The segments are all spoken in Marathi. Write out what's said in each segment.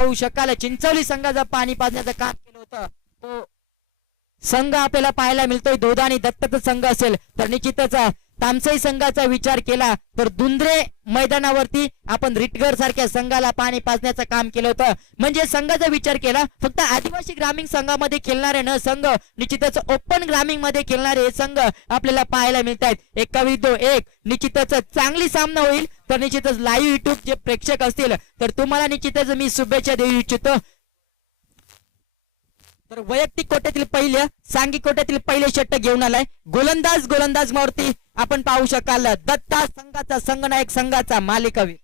पाहू शकाल चिंचवली संघाचं पाणी पाजण्याचं काम केलं होतं तो संघ आपल्याला पाहायला मिळतोय. दोदा आणि दत्तचा संघ असेल तर निश्चितच तामसई संघाचा विचार केला तर दुंद्रे मैदानावरती आपण रिटगर सारख्या संघाला पाणी पाजण्याचं काम केलं होतं. म्हणजे संघाचा विचार केला फक्त आदिवासी ग्रामीण संघामध्ये खेळणारे न संघ निश्चितच ओपन ग्रामीण मध्ये खेळणारे हे संघ आपल्याला पाहायला मिळत आहेत. 1-1 निश्चितच चांगली सामना होईल. तर निश्चितच लाईव्ह युट्यूब जे प्रेक्षक असतील तर तुम्हाला निश्चितच मी शुभेच्छा देऊ इच्छितो. तर वैयक्तिक कोट्यातील पहिले सांघिक कोट्यातील पहिले षटक घेऊन आलाय गोलंदाज मारुती आपण पाहू शकाल दत्ता संघाचा संघनायक संघाचा मालिकावीर.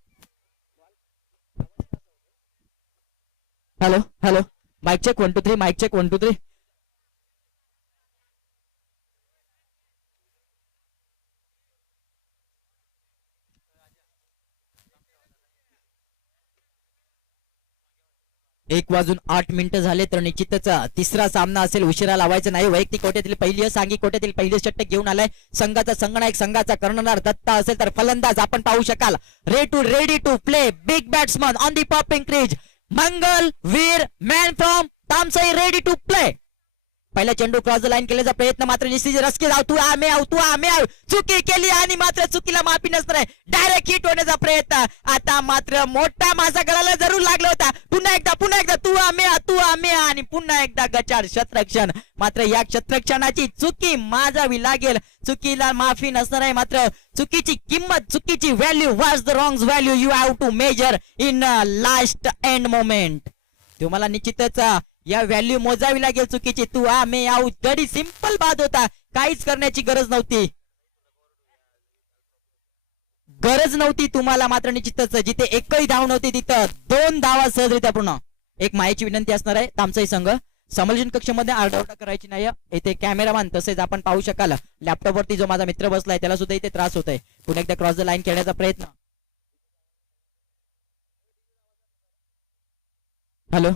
Hello hello mic check 1 2 3 mic check 1 2 3. एक वाजून 8 मिनिटं झाले तर निश्चितच तिसरा सामना असेल. उशिरा लावायचा नाही. वैयक्तिक कोट्यातील पहिली सांघिक कोट्यातील पहिले षटक घेऊन आलाय संघाचा संघनायक संघाचा कर्णधार दत्ता असेल तर फलंदाज आपण पाहू शकाल ready to play big batsman on the popping crease Mangal Veer man from Tamsai ready to play. पहिला चेंडू क्रॉस द लाईन केल्याचा प्रयत्न मात्र निश्चित रस्के जाऊ तू आम्ही चुकी केली आणि मात्र चुकीला माफी नसणार. डायरेक्ट हिट होण्याचा प्रयत्न आता मात्र मोठा माझा गळाला जरूर लागला होता. पुन्हा एकदा तू आम्ही आणि पुन्हा एकदा गचार शतरक्षण. मात्र या शतरक्षणाची चुकी माझावी लागेल. चुकीला माफी नसणार आहे. मात्र चुकीची किंमत चुकीची value was the wrong value you have to measure in last and moment. तुम्हाला निश्चितच या व्हॅल्यू मोजावी लागेल चुकीची. तू आम्ही आऊ तरी सिंपल बाद होता. काहीच करण्याची गरज नव्हती तुम्हाला. मात्र निश्चितच जिथे एकही धाव नव्हती तिथं 2 धावा सहजरित्या पूर्ण. एक मायेची विनंती असणार आहे तामसई संघ समोलजीन कक्षामध्ये आरडाओरडा करायची नाही. इथे कॅमेरामॅन तसेच आपण पाहू शकाल लॅपटॉप वरती जो माझा मित्र बसलाय त्याला सुद्धा इथे त्रास होत आहे. पुन्हा एकदा क्रॉस द लाईन खेळण्याचा प्रयत्न. हॅलो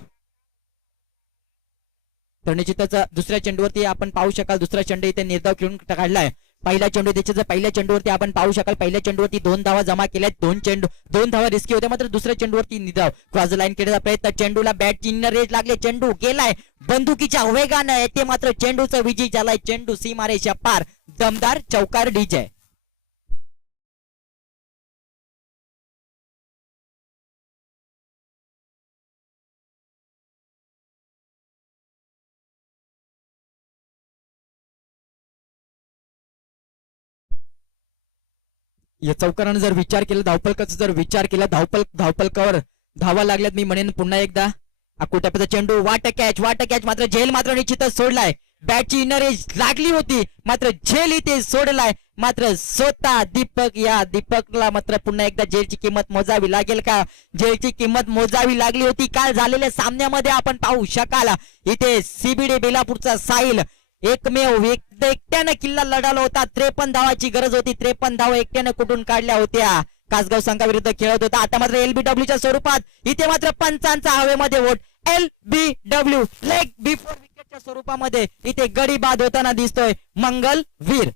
तर निश्चितच दुसऱ्या चेंडूवरती आपण पाहू शकाल दुसरा चेंडू इथे निर्धाव खेळून काढलाय. पहिला चेंडू त्याच्या पहिल्या चेंडूवरती आपण पाहू शकाल पहिल्या चेंडूवरती 2 धावा जमा केल्यात. 2 धावा रिस्की होत्या. मात्र दुसऱ्या चेंडूवरती निर्धाव क्रॉस लाईन केल्याचा प्रयत्न. चेंडूला बॅट चिन्ह रेज लागले. चेंडू गेलाय बंदुकीच्या वेगानं येते मात्र चेंडूचा विजय झालाय. चेंडू सीमारेषा पार दमदार चौकार डीजे. या चौकारानं जर विचार केला धावपलकाचा जर विचार केला धावपलकावर धावा लागल्यात. मी म्हणेन पुन्हा एकदा अकोटाचा चेंडू वाट कॅच मात्र झेल मात्र निश्चितच सोडलाय. बॅटची इनरेज लागली होती मात्र झेल इथे सोडलाय. मात्र स्वतः दीपकला मात्र पुन्हा एकदा झेलची किंमत मोजावी लागेल का. झेलची किंमत मोजावी लागली होती. काल झालेल्या सामन्यामध्ये आपण पाहू शकाल इथे सीबीडी बेलापूरचा साहिल एकमेव एकट्याने किल्ला लढाला होता. 53 धावाची गरज होती. 53 धावा एकट्याने कुठून काढल्या होत्या. कासगाव संघाविरुद्ध खेळत होता. आता मात्र एलबीडब्ल्यूच्या स्वरूपात इथे मात्र पंचांचा हवेमध्ये वोट. एलबीडब्ल्यू लेग बिफोर विकेटच्या स्वरूपामध्ये इथे गडी बाद होताना दिसतोय मंगल वीर.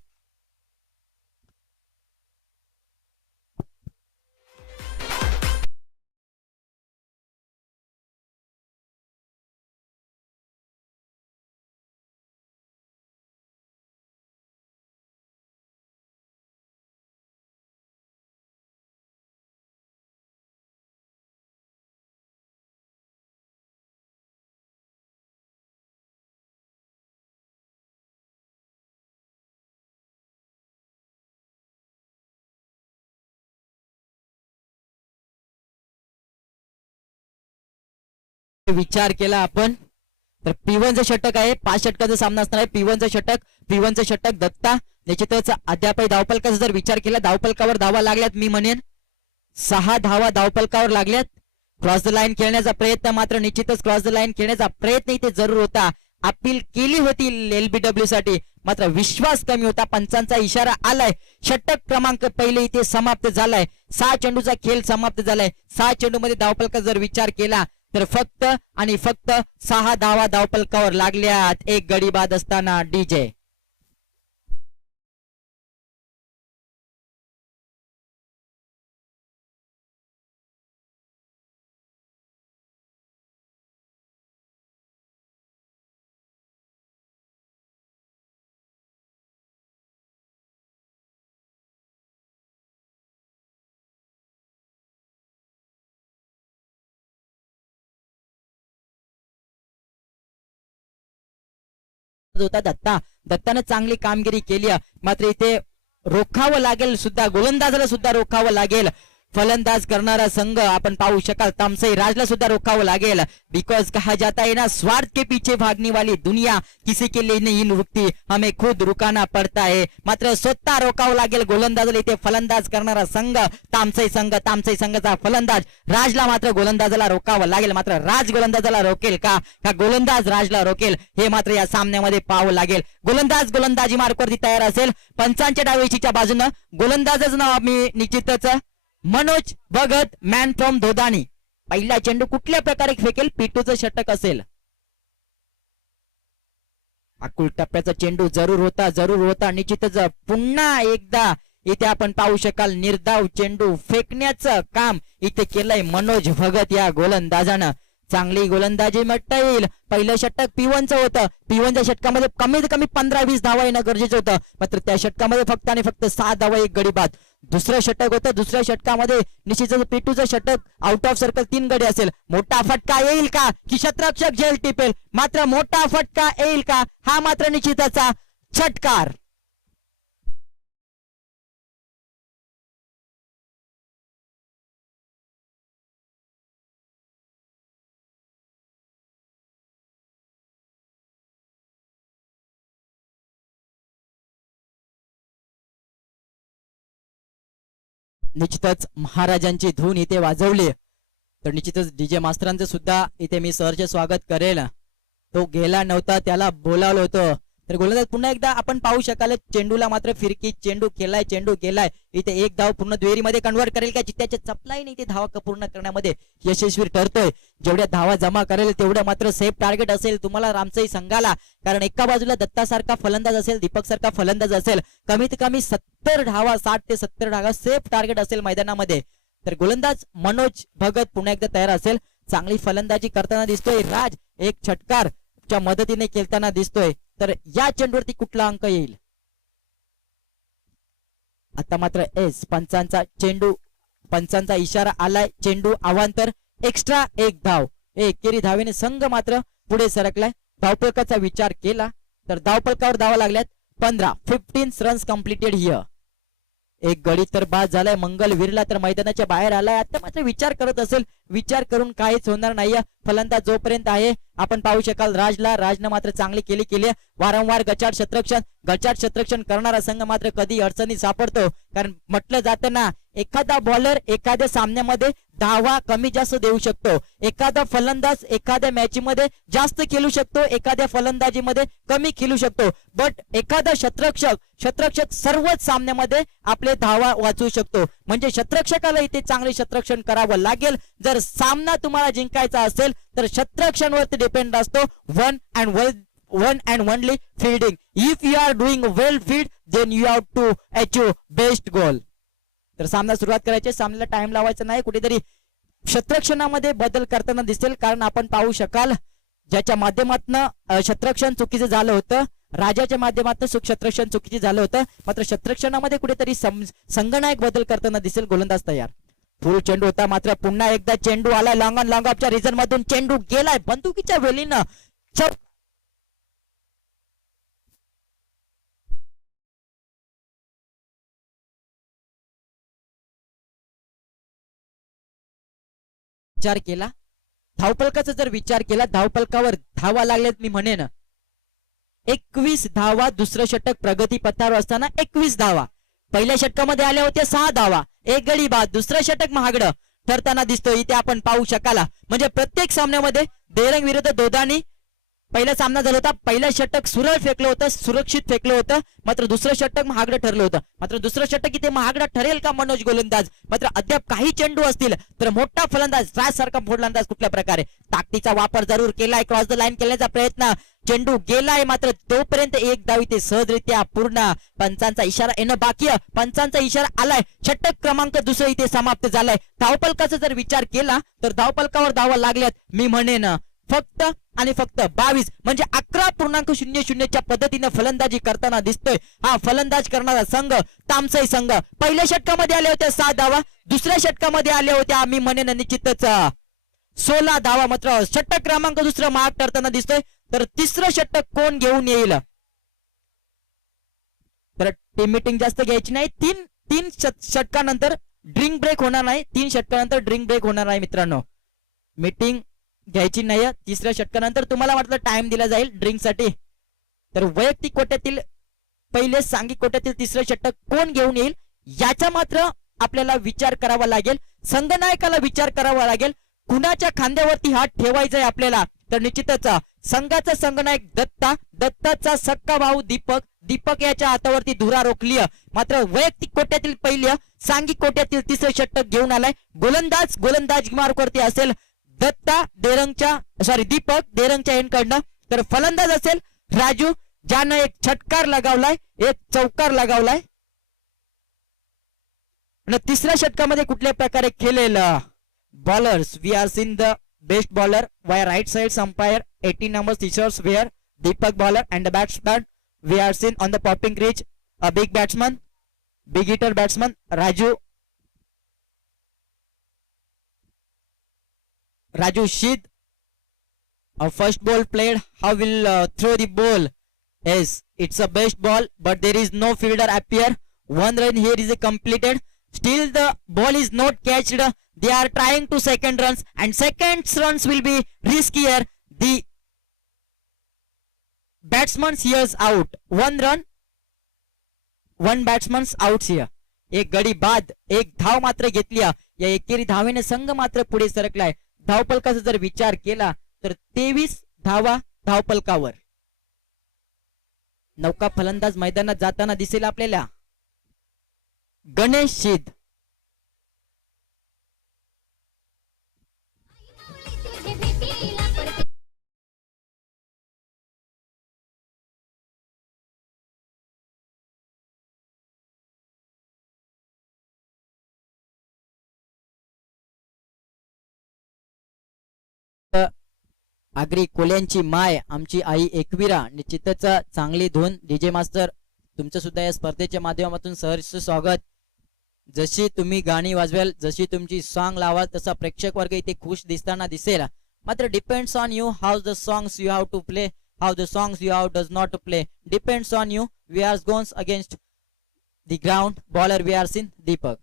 विचार केला आपण तर P1चं षटक आहे. 5 षटकाचा सामना असणार आहे. P1चं षटक दत्ता निश्चितच अद्यापही धावपलकाचा जर विचार केला धावपलकावर धावा लागल्यात. मी म्हणेन 6 धावा धावपलकावर लागल्यात. क्रॉस द लाईन खेळण्याचा प्रयत्न मात्र निश्चितच क्रॉस द लाईन खेळण्याचा प्रयत्न इथे जरूर होता. अपील केली होती एलबीडब्ल्यू साठी मात्र विश्वास कमी होता. पंचांचा इशारा आलाय. षटक क्रमांक पहिले इथे समाप्त झालाय. 6 चेंडूचा खेळ समाप्त झालाय. 6 चेंडूमध्ये धावपलका जर विचार केला तर फक्त आणि फक्त 6 धावा धावपलकावर लागल्यात. एक गडी बाद असताना डीजे. होता दत्तानं चांगली कामगिरी केली, मात्र इथे रोखावं लागेल सुद्धा, गोलंदाजाला सुद्धा रोखावं लागेल. फलंदाज करणारा संघ आपण पाहू शकाल तामसई राजला सुद्धा रोखावं लागेल. बिकॉज कहा जाता है ना, स्वार्थ के पीछे भागने वाली दुनिया किसी के लिए नहीं रुकती, हमें खुद रुकाना पड़ता है. मात्र स्वतः रोखावं लागेल गोलंदाजाला. इथे फलंदाज करणारा संघ तामसई संघाचा फलंदाज राजला मात्र गोलंदाजाला रोखावं लागेल. मात्र राज गोलंदाजाला रोकेल का गोलंदाज राजला रोकेल, हे मात्र या सामन्यामध्ये पाहावं लागेल. गोलंदाज गोलंदाजी मार्कवरती तयार असेल. पंचांच्या डावीच्या बाजूनं गोलंदाजच नाव मी निश्चितच मनोज भगत, मॅन फ्रॉम धोदानी. पहिला चेंडू कुठल्या प्रकारे फेकेल, पिटूचं षटक असेल. अकुल टप्प्याचा चेंडू जरूर होता निश्चितच. पुन्हा एकदा इथे आपण पाहू शकाल निर्धाव चेंडू फेकण्याचं काम इथे केलंय मनोज भगत या गोलंदाजानं. चांगली गोलंदाजी म्हणता येईल. पहिलं षटक P1चं होतं. P1च्या षटकामध्ये कमीत कमी 15-20 धावा येणं गरजेचं होतं, मात्र त्या षटकामध्ये फक्त आणि फक्त 6 धावा, 1 गडी बाद. दुसरं षटक होतं. दुसऱ्या षटकामध्ये निश्चितच पिटूचं षटक आउट ऑफ सर्कल 3 गडी असेल. मोठा फटका येईल का की क्षेत्ररक्षक झेल टिपेल, मात्र मोठा फटका येईल का, हा मात्र निश्चितचा षटकार. निश्चितच महाराजांची धून इथे वाजवली, तर निश्चितच डीजे मास्तरांचं सुद्धा इथे मी सहर्ष स्वागत करेल. तो गेला नव्हता, त्याला बोलावलं होतं. तर गोलंदाज पुन्हा एकदा आपण पाहू शकाल चेंडूला मात्र फिरकी, चेंडू गेलाय. इथे एक धाव पूर्ण दुहेरीमध्ये कन्वर्ट करेल का, चित्त्याच्या चपलाईने इथे धावा पूर्ण करण्यामध्ये यशस्वी ठरतोय. जेवढ्या धावा जमा करेल तेवढं मात्र सेफ टार्गेट असेल तुम्हाला रामसई संघाला, कारण एका बाजूला दत्तासारखा फलंदाज असेल, दीपक सारखा फलंदाज असेल. कमीत कमी 70 धावा, 60 ते 70 धावा सेफ टार्गेट असेल मैदानामध्ये. तर गोलंदाज मनोज भगत पुन्हा एकदा तयार असेल. चांगली फलंदाजी करताना दिसतोय राज, एक षटकार च्या मदतीने खेळताना दिसतोय. तर या चेंडूवरती कुठला अंक येईल, आता मात्र पंचांचा इशारा आलाय. चेंडू अवांतर, एक्स्ट्रा 1 धाव. एकेरी धावेने संघ मात्र पुढे सरकलाय. धावफलकाचा विचार केला तर धावफलकावर धावा लागल्यात 15 रन्स कंप्लीटेड हियर. एक गडी तर बाद झालाय. मंगल विरला तर मैदानाच्या बाहेर आलाय. आता मात्र विचार करत असेल, विचार करून काहीच होणार नाही. फलंदाज जोपर्यंत आहे आपण पाहू शकाल राजनं मात्र चांगली केली. वारंवार गचाड शतरक्षण करणारा संघ मात्र कधी अडचणीत सापडतो, कारण म्हटलं जातं ना, एखादा बॉलर एखाद्या सामन्यामध्ये धावा कमी जास्त देऊ शकतो, एखादा फलंदाज एखाद्या मॅचमध्ये जास्त खेळू शकतो, एखाद्या फलंदाजीमध्ये कमी खेळू शकतो. बट एखादा शतरक्षक सर्वच सामन्यामध्ये आपले धावा वाचवू शकतो. म्हणजे शतरक्षकाला इथे चांगले शतरक्षण करावं लागेल. जर सामना तुम्हाला जिंकायचा असेल तर शतरक्षणावरती डिपेंड असतो. One and only fielding. If you are doing well field then you have to achieve best goal. तर सामना सुरुवात करायची, सामन्याला टाइम लावायचा नाही. कुठेतरी शतरक्षणामध्ये बदल करताना दिसेल, कारण आपण पाहू शकाल ज्याच्या माध्यमातून शतरक्षण चुकीचं झालं होतं, राजाच्या माध्यमातून शतरक्षण चुकीचं झालं होतं. मात्र शतरक्षणामध्ये कुठेतरी संगनायक बदल करताना दिसेल. गोलंदाज तयार. फुल चेंडू होता, मात्र पुन्हा एकदा चेंडू आला लॉंग ऑफच्या रिजन मधून. चेंडू गेलाय बंदुकीच्या वेलीनं. विचार केला धावफलकाचा, जर विचार केला धावफलकावर धावा लागल्यात मी म्हणेन 21 धावा. दुसरं षटक प्रगती पथावर असताना 21 धावा. पहिल्या षटकामध्ये आल्या होत्या 6 धावा, 1 गडी बाद. दुसरं षटक महागडं ठरताना दिसतोय इथे आपण पाहू शकाल. म्हणजे प्रत्येक सामन्यामध्ये देरंग विरुद्ध दोदानी पहिला सामना झाला होता. पहिलं षटक सुरळ फेकलं होतं, सुरक्षित फेकलं होतं, मात्र दुसरं षटक महागडं ठरलं होतं. मात्र दुसरं षटक इथे महागडं ठरेल का मनोज गोलंदाज. मात्र अद्याप काही चेंडू असतील तर मोठा फलंदाज राज सारखा फलंदाज कुठल्या प्रकारे ताकदीचा वापर जरूर केलाय. क्रॉस द लाईन केल्याचा प्रयत्न, चेंडू गेलाय, मात्र तोपर्यंत एक धाव इथे सहजरित्या पूर्ण. पंचांचा इशारा येणं बाकी, पंचांचा इशारा आलाय. षटक क्रमांक दुसरं इथे समाप्त झालाय. धावफलकाचा जर विचार केला तर धावफलकावर धावा लागल्यात मी म्हणेन फक्त आणि फक्त 22, म्हणजे 11.00च्या पद्धतीने फलंदाजी करताना दिसतोय हा फलंदाज करणारा संघ तामसई संघ. पहिल्या षटकामध्ये आले होते 6 धावा, दुसऱ्या षटकामध्ये आल्या होत्या मी म्हणेन निश्चितच 16 धावा. मात्र षटक क्रमांक दुसरं महाग ठरताना दिसतोय. तर तिसरं षटक कोण घेऊन येईल? तर टीम मीटिंग जास्त घ्यायची नाही. तीन तीन षटकानंतर ड्रिंक ब्रेक होणार नाही. 3 षटकानंतर ड्रिंक ब्रेक होणार नाही मित्रांनो. मीटिंग घ्यायची नाही. तिसऱ्या षटकानंतर तुम्हाला वाटलं टाइम दिला जाईल ड्रिंक साठी, तर वैयक्तिक कोट्यातील पहिले सांघिक कोट्यातील तिसरं षटक कोण घेऊन येईल याचा मात्र आपल्याला विचार करावा लागेल. संघनायकाला विचार करावा लागेल कुणाच्या खांद्यावरती हात ठेवायचा आहे आपल्याला. तर निश्चितच संघाचा संघनायक दत्ताचा सक्का भाऊ दीपक याच्या हातावरती धुरा रोखली. मात्र वैयक्तिक कोट्यातील पहिल्या सांघिक कोट्यातील तिसरं षटक घेऊन आलाय गोलंदाज मार्कवरती असेल दीपक देरंगच्या एंडकडनं. तर फलंदाज असेल राजू, ज्यानं एक षटकार लगावलाय, एक चौकार लगावलाय. आणि तिसऱ्या षटकामध्ये कुठल्या प्रकारे खेळेल bowlers. We are seen the best bowler why right side umpire 18 numbers t-shirts wear Deepak bowler and the batsman we are seen on the popping crease a big hitter batsman Raju Shid. A first ball played, how will throw the ball? Yes, it's a best ball but there is no fielder appear. 1 run here is completed. Still the ball is not catched. They are trying to second runs and second runs will be riskier. The batsman here's out. 1 run, 1 batsman's out here. एक गडी बाद एक धाव मात्र घेतली. या एकेरी धावेने संघ मात्र पुढे सरकलाय. धावपलकाचा जर विचार केला तर 23 धावा धावपलकावर. नौका फलंदाज मैदानात जाताना दिसेल आपल्याला. गणेश शीद. आगरी कोल्यांची माय आमची आई एकविरा. निश्चितच चांगली धून. डीजे मास्टर तुमचं सुद्धा या स्पर्धेच्या माध्यमातून सहर्ष स्वागत. जशी तुम्ही गाणी वाजवाल, जशी तुमची सॉन्ग लावाल, तसा प्रेक्षक वर्ग इथे खुश दिसताना दिसेल. मात्र depends on you how the songs you have to play, how the songs you have does not play. Depends on you. We are gones against the ground. Bowler we are seen Deepak.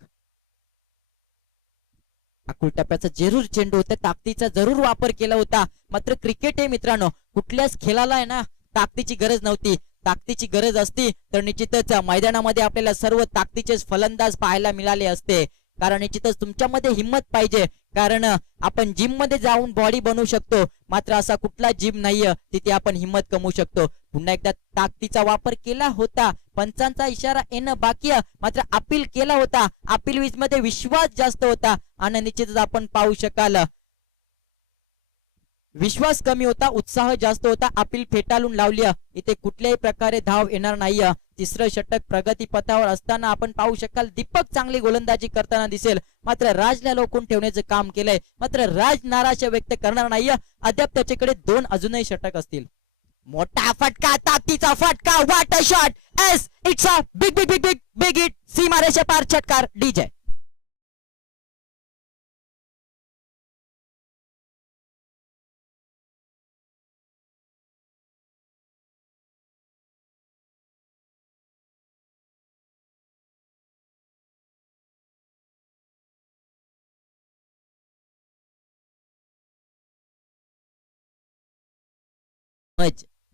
अकुल टप्प्याचा जरूर चेंडू होता, ताकदीचा जरूर वापर केला होता. मात्र क्रिकेट हे मित्रांनो कुठल्याच खेळाला आहे ना ताकदीची गरज नव्हती. ताकदीची गरज असती तर निश्चितच मैदानामध्ये आपल्याला सर्व ताकदीचेच फलंदाज पाहायला मिळाले असते. कारण निश्चितच तुमच्यामध्ये हिंमत पाहिजे. कारण आपण जिम मध्ये जाऊन बॉडी बनवू शकतो, मात्र असा कुठला जिम नाहीये तिथे आपण हिंमत कमवू शकतो. पुन्हा एकदा ताकदीचा वापर केला होता. पंचांचा इशारा येणं बाकी, मात्र अपील केला होता. अपील वीज मध्ये विश्वास जास्त होता आणि निश्चितच आपण पाहू शकाल विश्वास कमी होता, उत्साह जास्त होता. अपील फेटाळून लावली. इथे कुठल्याही प्रकारे धाव येणार नाही. तिसरं षटक प्रगती पथावर असताना आपण पाहू शकाल दीपक चांगली गोलंदाजी करताना दिसेल. मात्र राजला लोकून ठेवण्याचं काम केलंय. मात्र राज नाराज व्यक्त करणार नाही. अद्याप त्याच्याकडे 2 अजूनही षटक असतील. मोठा फटका, ताकदीचा फटका. What a shot. S it's a big big big big big hit. सीमारेषा पार षटकार. डीजे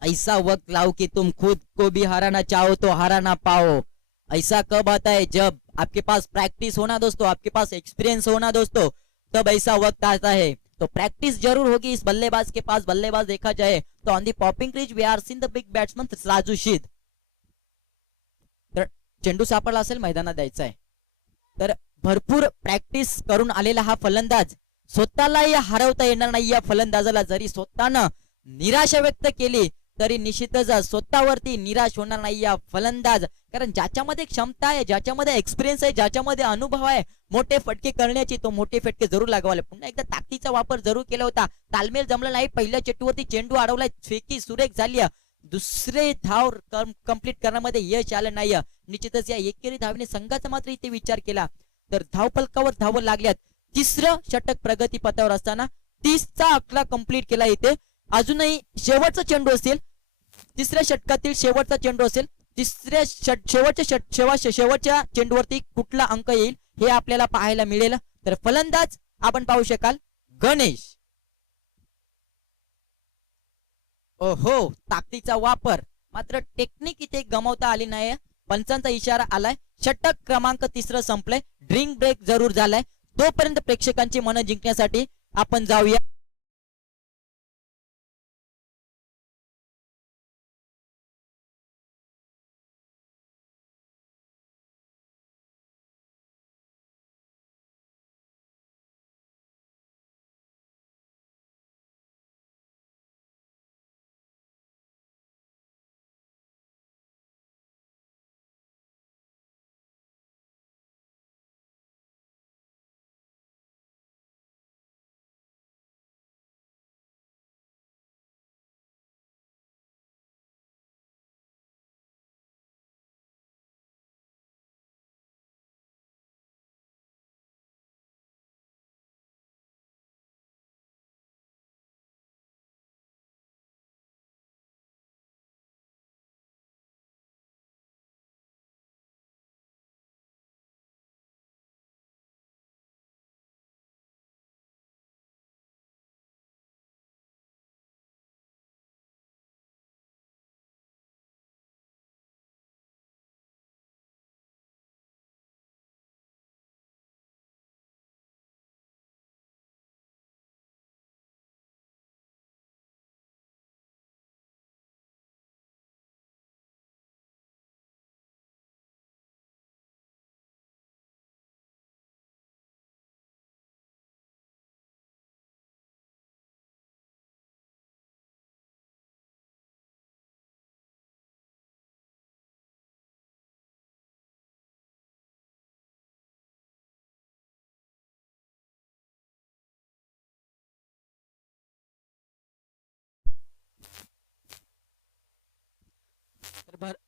ऐसा वक्त लाओ कि तुम खुद को भी हराना चाहो तो हरा ना पाओ. ऐसा कब आता है जब आपके पास प्रैक्टिस होना दोस्तों, आपके पास एक्सपीरियंस होना दोस्तों, तब ऐसा वक्त आता है. तो प्रैक्टिस जरूर होगी इस बल्लेबाज के पास. बल्लेबाज देखा जाए तो on the popping crease we are seen the big batsman Raju शीद. तर चेंडू सापडला असेल, मैदानात द्यायचा आहे. तर भरपूर प्रॅक्टिस करून आलेला हा फलंदाज स्वतःलाही हरवता येणार नाही. या फलंदाजाला जरी स्वतःनं निराशा व्यक्त केली तरी निश्चितच स्वतःवरती निराश होणार नाही या फलंदाज. कारण ज्याच्यामध्ये क्षमता आहे, ज्याच्यामध्ये एक्सपिरियन्स आहे, ज्याच्यामध्ये अनुभव आहे मोठे फटके करण्याची, तो मोठे फटके जरूर लागवाले. पुन्हा एकदा ताकदीचा वापर जरूर केला होता. तालमेल जमला नाही. पहिल्या चेंडूवरती चेंडू अडवलाय. फेकी सुरेख झाली. दुसरे धाव कंप्लीट करण्यामध्ये यश आलं नाही. निश्चितच या एकेरी धावने संघाचा मात्र इथे विचार केला तर धावपलकावर धाव लागल्यात. तिसरं षटक प्रगती पथावर असताना 30चा आकडा कंप्लीट केला इथे. अजूनही शेवटचा चेंडू असेल, तिसऱ्या षटकातील शेवटचा चेंडू असेल, शेवटच्या चेंडूवरती कुठला अंक येईल हे आपल्याला पाहायला मिळेल. तर फलंदाज आपण पाहू शकाल गणेश. ओहो, ताकदीचा वापर, मात्र टेक्निक इथे गमावता आली नाही. पंचांचा इशारा आलाय, षटक क्रमांक 3 संपलंय, ड्रिंक ब्रेक जरूर झालाय. तोपर्यंत प्रेक्षकांची मन जिंकण्यासाठी आपण जाऊया.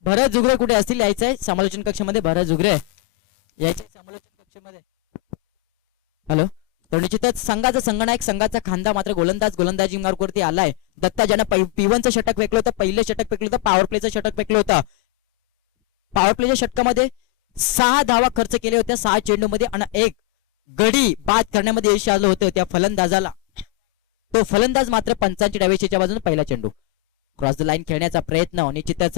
भरत जुगरे कुठे असतील, यायचंय समालोचन कक्षामध्ये. भरत जुगरे यायचंय समालोचन कक्षामध्ये. हॅलो. तर निश्चितच संघाचा संगनायक, संघाचा खांदा, मात्र गोलंदाजी मार्गवरती आलाय. दत्ता ज्यानं P1चं षटक फेकलं होतं, पहिलं षटक फेकलं होतं, पॉवर प्लेचं षटक फेकलं होतं. पॉवर प्लेच्या षटकामध्ये 6 धावा खर्च केल्या होत्या 6 चेंडूमध्ये आणि 1 गडी बाद करण्यामध्ये यश आलं होतं त्या फलंदाजाला. तो फलंदाज मात्र पंचांची डावेशीच्या बाजूने पहिला चेंडू क्रॉस द लाईन खेळण्याचा प्रयत्न, निश्चितच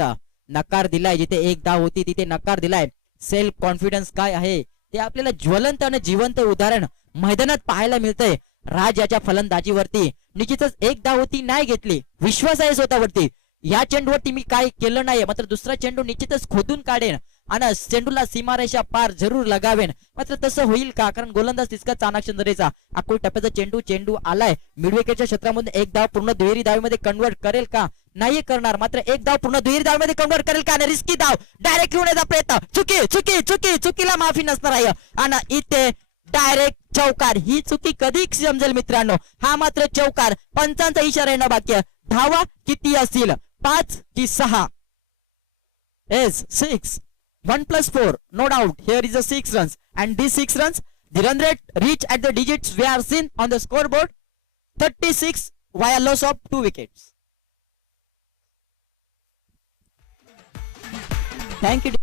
नकार दिलाय. जिथे 1 धाव होती तिथे नकार दिलाय. सेल्फ कॉन्फिडन्स काय आहे ते आपल्याला ज्वलंत आणि जिवंत उदाहरण मैदानात पाहायला मिळतंय. राज याच्या फलंदाजीवरती निश्चितच 1 धाव होती, नाही घेतली, विश्वास आहे स्वतःवरती. या चेंडूवरती मी काय केलं नाही, मात्र दुसरा चेंडू निश्चितच खोदून काढेन आणि चेंडूला सीमारेषा पार जरूर लगावेन. मात्र तसं होईल का, कारण गोलंदाज तितका चाणाक्ष नजरेचा. अकोल टप्प्याचा चेंडू आलाय मिडविकेटच्या क्षेत्रामध्ये. 1 धाव पूर्ण दुहेरी धावेमध्ये कन्वर्ट करेल का, नाही करणार. मात्र 1 धाव पूर्ण दुहेरी धावेमध्ये कन्वर्ट करेल का, आणि रिस्की धाव डायरेक्ट घेऊन प्रयत्न, चुकीला माफी नसणार आहे. आणि इथे डायरेक्ट चौकार. ही चुकी कधी समजेल मित्रांनो, हा मात्र चौकार. पंचांचा इशारा येणं बाकी आहे. धावा किती असतील, 5 की 6? Yes, 6. 1 + 4, no doubt. Here is a 6 runs, and these 6 runs, the run rate reach at the digits we are seen on the scoreboard, 36 via loss of 2 wickets. Thank you.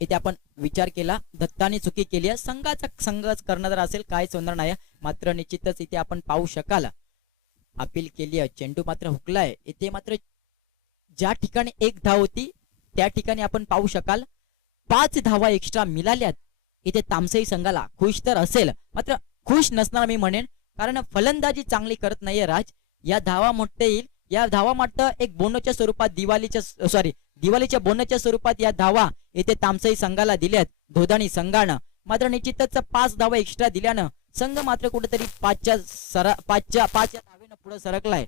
इथे आपण विचार केला, दत्ताने चुकी केली आहे. संघच करणं जर असेल काहीच होणार नाही. मात्र निश्चितच इथे आपण पाहू शकाल अपील केली आहे. चेंडू मात्र हुकलाय. इथे मात्र ज्या ठिकाणी 1 धाव होती त्या ठिकाणी आपण पाहू शकाल 5 धावा एक्स्ट्रा मिळाल्यात. इथे तामसई संघाला खुश तर असेल, मात्र खुश नसणार मी म्हणेन, कारण फलंदाजी चांगली करत नाहीये राज. या धावा म्हणता येईल, या धावा मात्र एक बोनसच्या स्वरूपात दिवाळीच्या बोनसच्या स्वरूपात या धावा इथे तामसई संघाला दिल्यात धोदाणी संघानं. मात्र निश्चितच 5 धावा एक्स्ट्रा दिल्यानं संघ मात्र कुठेतरी 5 या धावेनं पुढे सरकलाय.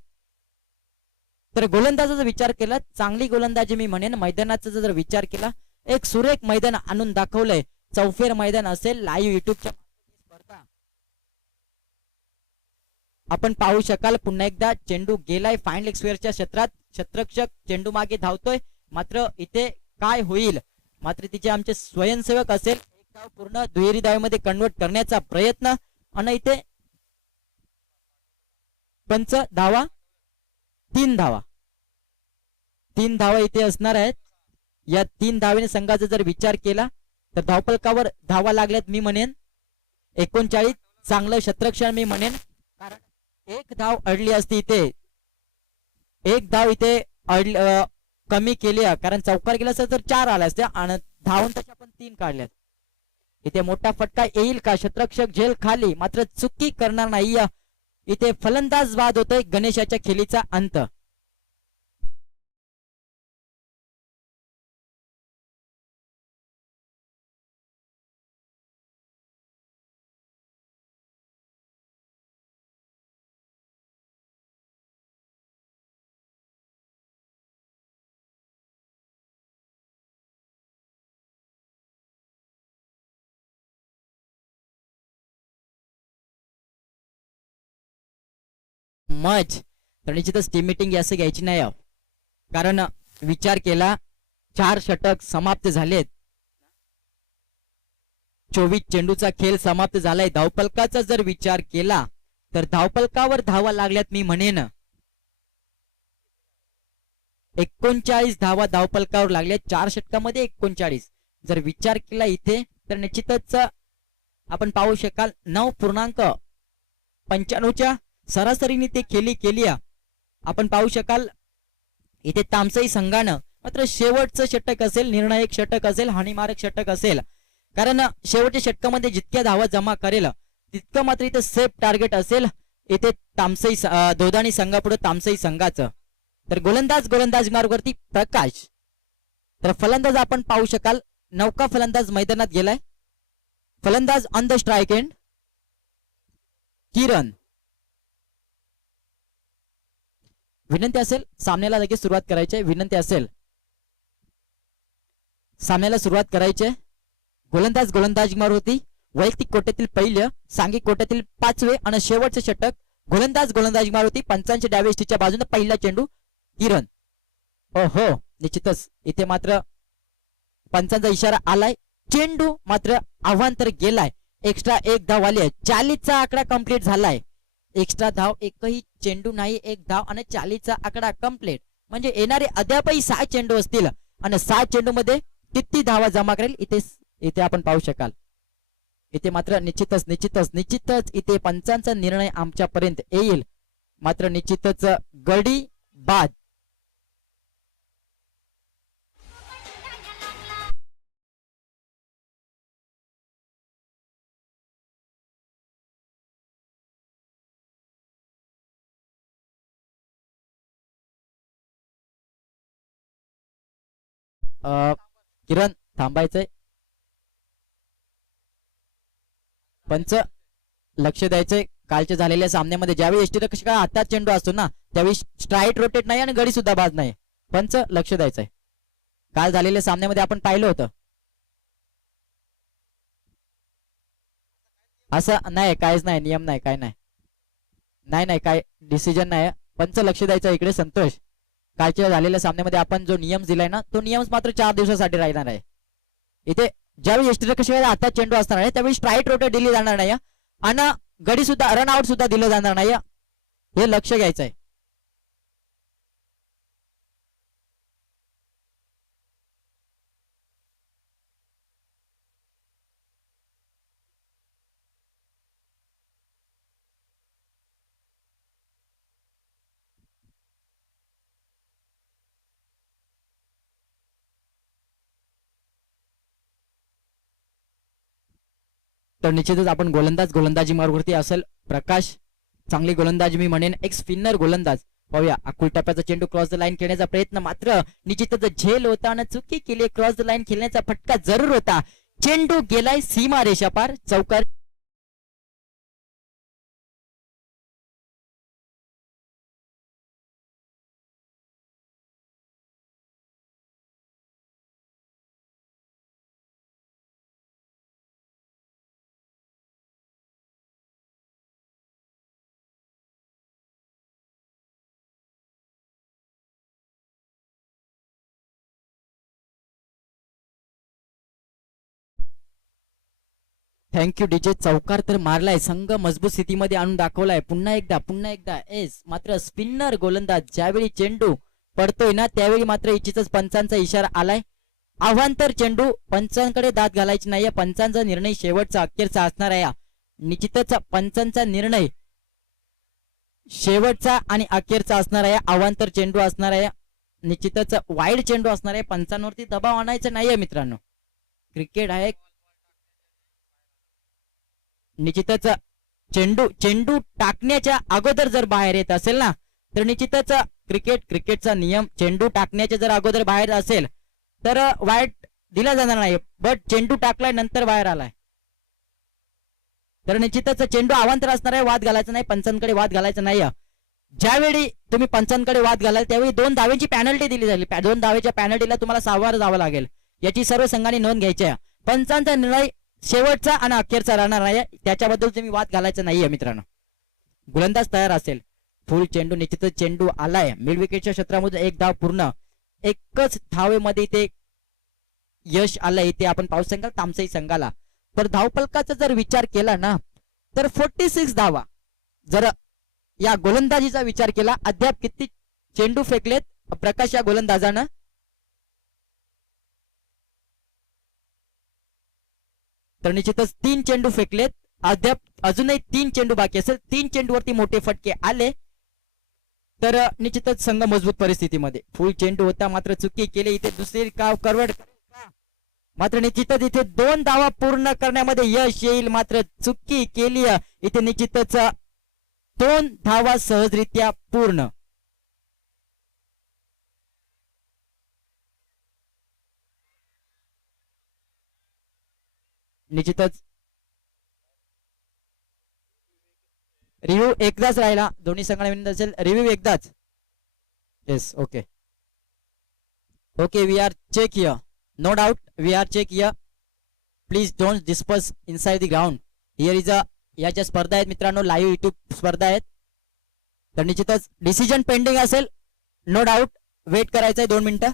तर गोलंदाजाचा विचार केला, चांगली गोलंदाजी मी म्हणेन. मैदानाचा जर विचार केला, एक सुरेख मैदान आणून दाखवलंय. चौफेर मैदान असेल, लाईव्ह युट्यूबच्या स्पर्धा आपण पाहू शकाल. पुन्हा एकदा चेंडू गेलाय फाईन लेग स्क्वेअरच्या क्षेत्रात. क्षेत्ररक्षक चेंडू मागे धावतोय, मात्र इथे काय होईल. मात्र तिचे आमचे स्वयंसेवक असेल, 1 धाव पूर्ण दुहेरी धावेमध्ये कन्वर्ट करण्याचा प्रयत्न, आणि इथे पंच धावा 3 धावा, 3 धावा इथे असणार आहेत. या 3 धावेने संघाचा जर विचार केला तर धावफलकावर धावा लागल्यात मी म्हणेन 39. चांगलं शतरक्षण मी म्हणेन, कारण 1 धाव अडली असती इथे, 1 धाव इथे कमी केली, कारण चौकार गेला असता तर 4 आल्या असत्या आणि धावून तशा पण 3 काढल्यात. इथे मोठा फटका येईल का? शतरक्षक झेल खाली, मात्र चुकी करणार नाही. इथे फलंदाज बाद होतोय. गणेशाच्या खेळीचा अंत. मच तर निश्चितच टीम मिटिंग असं घ्यायची नाही, कारण विचार केला 4 षटक समाप्त झालेत, 24 चेंडूचा खेळ समाप्त झालाय. धावफलकाचा जर विचार केला तर धावफलकावर धावा लागल्यात मी म्हणेन 39 धावा धावफलकावर लागल्यात 4 षटकामध्ये 39. जर विचार केला इथे तर निश्चितच आपण पाहू शकाल 9.95च्या सरासरीने ते केली. आपण पाहू शकाल इथे तामसई संघानं मात्र शेवटचं षटक असेल, निर्णायक षटक असेल, हानीमारक षटक असेल, कारण शेवटच्या षटकामध्ये जितक्या धावा जमा करेल तितकं मात्र इथे सेफ टार्गेट असेल इथे तामसई दोदाणी संघापुढे तामसई संघाचं. तर गोलंदाज मार्गावरती प्रकाश. तर फलंदाज आपण पाहू शकाल नौका फलंदाज मैदानात गेलाय. फलंदाज ऑन द स्ट्राइक एंड किरण. विनंती असेल सामन्याला लगेच सुरुवात करायची, विनंती असेल सामन्याला सुरुवात करायची. गोलंदाज मारुती वैयक्तिक कोट्यातील पहिले, सांघिक कोट्यातील 5वे आणि शेवटचे षटक. गोलंदाज मारुती पंचांच्या डाव्या बाजूने पहिला चेंडू किरण. हो निश्चितच इथे मात्र पंचांचा इशारा आलाय. चेंडू मात्र आव्हांतर गेलाय. एक्स्ट्रा 1 धाव आली आहे. 40चा आकडा कंप्लीट झालाय. एक्स्ट्रा धाव एकही चेंडू नाही, 1 धाव आणि 40चा आकडा कंप्लीट. म्हणजे येणारे अद्यापही 6 चेंडू असतील आणि 6 चेंडू मध्ये किती धावा जमा करेल इथे आपण पाहू शकाल. इथे मात्र निश्चितच इथे पंचांचा निर्णय आमच्यापर्यंत येईल. मात्र निश्चितच गडी बाद. किरण थांबायचंय. पंच लक्ष द्यायचंय. कालच्या झालेल्या सामन्यामध्ये ज्यावेळी एसटी कशी काय हातात चेंडू असतो ना त्यावेळी स्ट्राईट रोटेट नाही आणि गडी सुद्धा बाद नाही. पंच लक्ष द्यायचंय. काल झालेल्या सामन्यामध्ये आपण पाहिलं होतं. असं नाही, काहीच नाही, नियम नाही, काय नाही, काय डिसिजन नाही. पंच लक्ष द्यायचं इकडे. संतोष, कालच्या झालेल्या सामन्यामध्ये आपण जो नियम दिलाय ना तो नियम मात्र 4 दिवसासाठी राहणार आहे. इथे ज्यावेळी एसटी कशी हातात चेंडू असणार आहे त्यावेळी स्ट्राईट रोटेट दिली जाणार नाही आणि गडी सुद्धा रनआउट सुद्धा दिलं जाणार नाही. हे लक्ष घ्यायचं आहे. तर निश्चितच आपण गोलंदाजी मार्गावरती असेल. प्रकाश चांगली गोलंदाजी मी म्हणेन. एक स्पिनर गोलंदाज. पाहूया अकुल टप्प्याचा चेंडू क्रॉस द लाईन खेळण्याचा प्रयत्न, मात्र निश्चितच झेल होता आणि चुकी केली. क्रॉस द लाईन खेळण्याचा फटका जरूर होता. चेंडू गेलाय सीमा रेषा पार. चौकार. Thank you DJ. चौकार तर मारलाय, संघ मजबूत स्थितीमध्ये आणून दाखवलाय. पुन्हा एकदा एस. मात्र स्पिनर गोलंदाज ज्यावेळी चेंडू पडतोय ना त्यावेळी मात्र इच्छितच पंचांचा इशारा आलाय. अवांतर चेंडू, पंचांकडे दाद घालायची नाहीये. पंचांचा निर्णय शेवटचा अखेरचा असणार आहे. निश्चितच पंचांचा निर्णय शेवटचा आणि अखेरचा असणार आहे. अवांतर चेंडू असणार आहे, निश्चितच वाईड चेंडू असणार आहे. पंचांवरती दबाव आणायचा नाहीये मित्रांनो. क्रिकेट आहे, निश्चितच चेंडू टाकण्याच्या अगोदर जर बाहेर येत असेल ना तर निश्चितच क्रिकेटचा नियम चेंडू टाकण्याच्या जर अगोदर बाहेर असेल तर वाईड दिला जाणार नाही. बट चेंडू टाकलाय नंतर बाहेर आलाय तर निश्चितच चेंडू अवांतर असणार आहे. वाद घालायचा नाही, पंचांकडे वाद घालायचा नाही. ज्यावेळी तुम्ही पंचांकडे वाद घालाल त्यावेळी 2 धावेची पॅनल्टी दिली जाईल. 2 धावेच्या पॅनल्टीला तुम्हाला सावध जावं लागेल. याची सर्व संघांनी नोंद घ्यायची आहे. पंचांचा निर्णय शेवटचा आणि अखेरचा राहणार आहे, त्याच्याबद्दल तुम्ही वाद घालायचा नाहीये मित्रांनो. गोलंदाज तयार असेल, फुल चेंडू, निश्चितच चेंडू आलाय. मिड विकेटच्या क्षेत्रामध्ये 1 धाव पूर्ण, एकच धावेमध्ये ते यश आलंय. ते आपण पाहू शकाल तामसई संघाला. तर धावफलकाचा जर विचार केला ना तर 46 धावा. जर या गोलंदाजीचा विचार केला, अद्याप किती चेंडू फेकलेत प्रकाश या गोलंदाजानं, तर निश्चितच 3 चेंडू फेकलेत. अद्याप अजूनही 3 चेंडू बाकी असेल. 3 चेंडूवरती मोठे फटके आले तर निश्चितच संघ मजबूत परिस्थितीमध्ये. फुल चेंडू होता मात्र चुकी केली इथे. दुसरी करवड, मात्र निश्चितच इथे 2 धावा पूर्ण करण्यामध्ये यश येईल. मात्र चुकी केली इथे. निश्चितच 2 धावा सहजरित्या पूर्ण. निश्चितच रिव्ह्यू एकदाच राहिला. दोन्ही संघांना विनंती असेल, रिव्ह्यू एकदाच. Yes, okay we are check here. No doubt we are check here. Please don't disperse inside the ground. Here is a, या ज्या स्पर्धा आहेत मित्रांनो, लाईव्ह युट्यूब स्पर्धा आहेत. तर निश्चितच डिसिजन पेंडिंग असेल, नो डाउट वेट करायचं आहे 2 मिनिटं.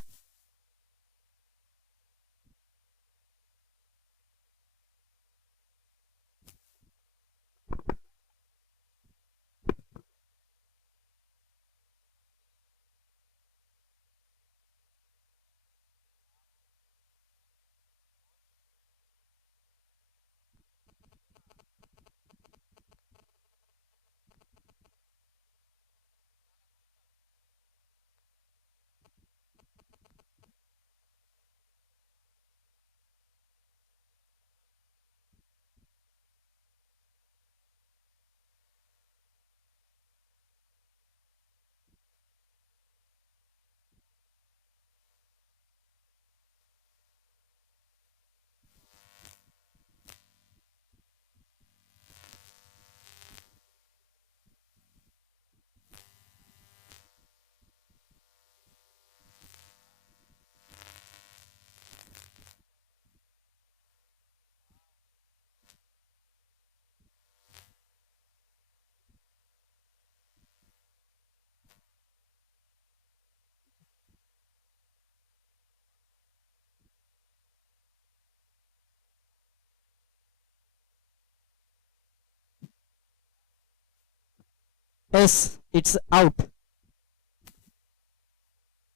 Yes, it's out.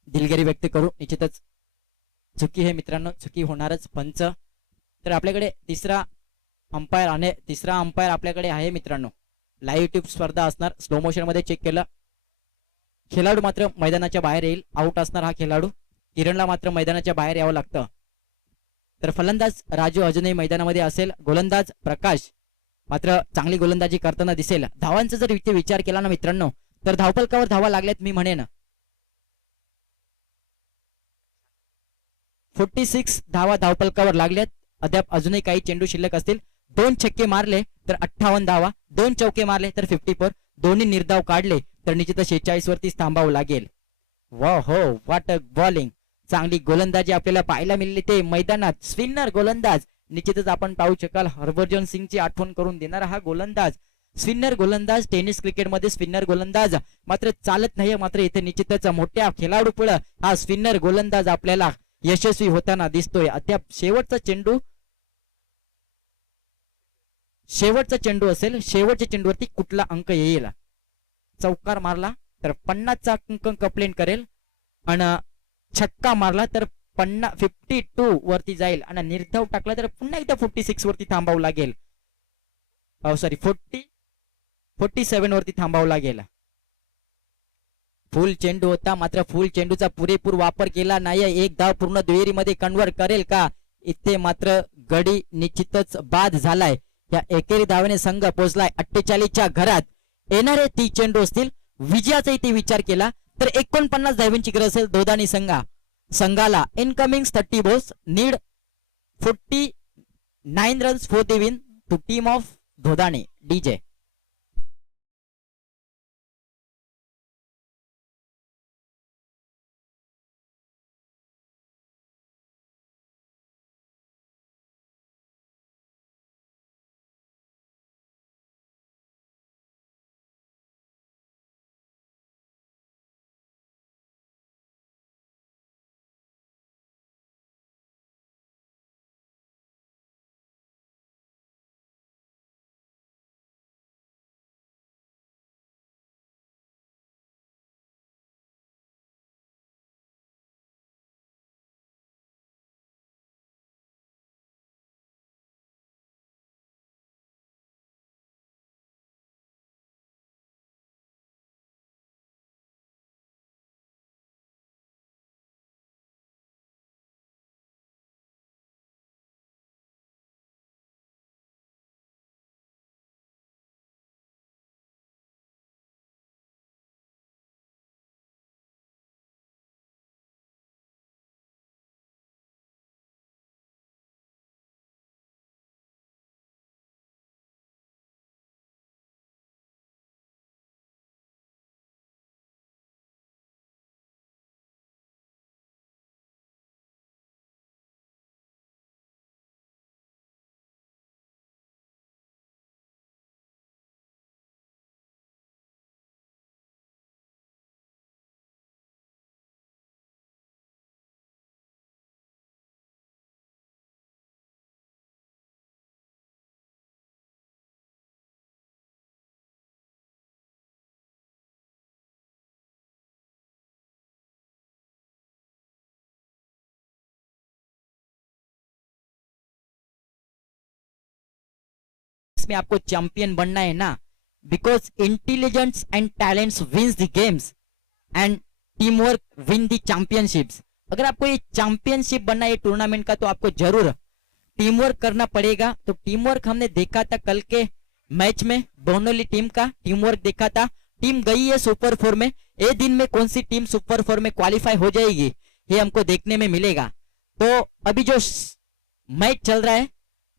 दिलगिरी व्यक्त करू. निश्चितच चुकी हे मित्रांनो, चुकी होणारच. पंच तर आपल्याकडे तिसरा अंपायर आपल्याकडे आहे मित्रांनो. लाईव्ह युट्यूब स्पर्धा असणार, स्लो मोशन मध्ये चेक केलं. खेळाडू मात्र मैदानाच्या बाहेर येईल. आउट असणार हा खेळाडू. किरणला मात्र मैदानाच्या बाहेर यावं लागतं. तर फलंदाज राजू अजूनही मैदानामध्ये असेल. गोलंदाज प्रकाश मात्र चांगली गोलंदाजी करताना दिसेल. धावांचा जर इथे विचार केला ना मित्रांनो तर धावफलकावर धावा लागल्यात मी म्हणेन 46 धावा धावफलकावर लागल्यात. अद्याप अजूनही काही चेंडू शिल्लक असतील. 2 छक्के मारले तर 58 धावा, 2 चौके मारले तर 54, दोन्ही निर्धाव काढले तर निश्चितच 46 वरतीच थांबावं लागेल. वा हो, व्हॉट अ बॉलिंग. चांगली गोलंदाजी आपल्याला पाहायला मिळाली ते मैदानात. स्पिनर गोलंदाज निश्चितच आपण पाहू शकाल. हरभजन सिंगची आठवण करून देणारा हा गोलंदाज, स्पिनर गोलंदाज. टेनिस क्रिकेटमध्ये स्पिनर गोलंदाज मात्र चालत नाही. मात्र इथे निश्चितच मोठ्या खेळाडू पुढे हा स्पिनर गोलंदाज आपल्याला यशस्वी होताना दिसतोय. अद्याप शेवटचा चेंडू शेवटचा चेंडू असेल, शेवटच्या चेंडूवरती कुठला अंक येईल. चौकार मारला तर 50चा अंक कंप्लेंट करेल आणि छक्का मारला तर 52 वरती जाईल आणि निर्धाव टाकला तर पुन्हा एकदा 46 वरती थांबावं लागेल. सॉरी 47 वरती थांबावं लागेल. फुल चेंडू होता, मात्र फुल चेंडूचा पुरेपूर वापर केला नाही. एक धाव पूर्ण दुहेरीमध्ये कन्वर्ट करेल का? इथे मात्र गडी निश्चितच बाद झालाय. या एकेरी धावेने संघ पोहोचलाय 48च्या घरात. येणारे 30 चेंडू असतील. विजयाचा इथे विचार केला तर 49 धावांची गरज असेल दोदानी संघाला. Incoming 30 balls, need 49 runs for the win to team of Dhodani. DJ में आपको चैंपियन बनना है ना, because intelligence and talents wins the games and team work win the championships. अगर आपको ये चैंपियनशिप बनना है टूर्नामेंट का तो आपको जरूर टीम वर्क करना पड़ेगा. तो टीम वर्क हमने देखा था कल के मैच में, दोनों टीम का टीम वर्क देखा था. टीम गई है सुपर 4 में. एक दिन में कौन सी टीम सुपर 4 में क्वालिफाई हो जाएगी ये हमको देखने में मिलेगा. तो अभी जो मैच चल रहा है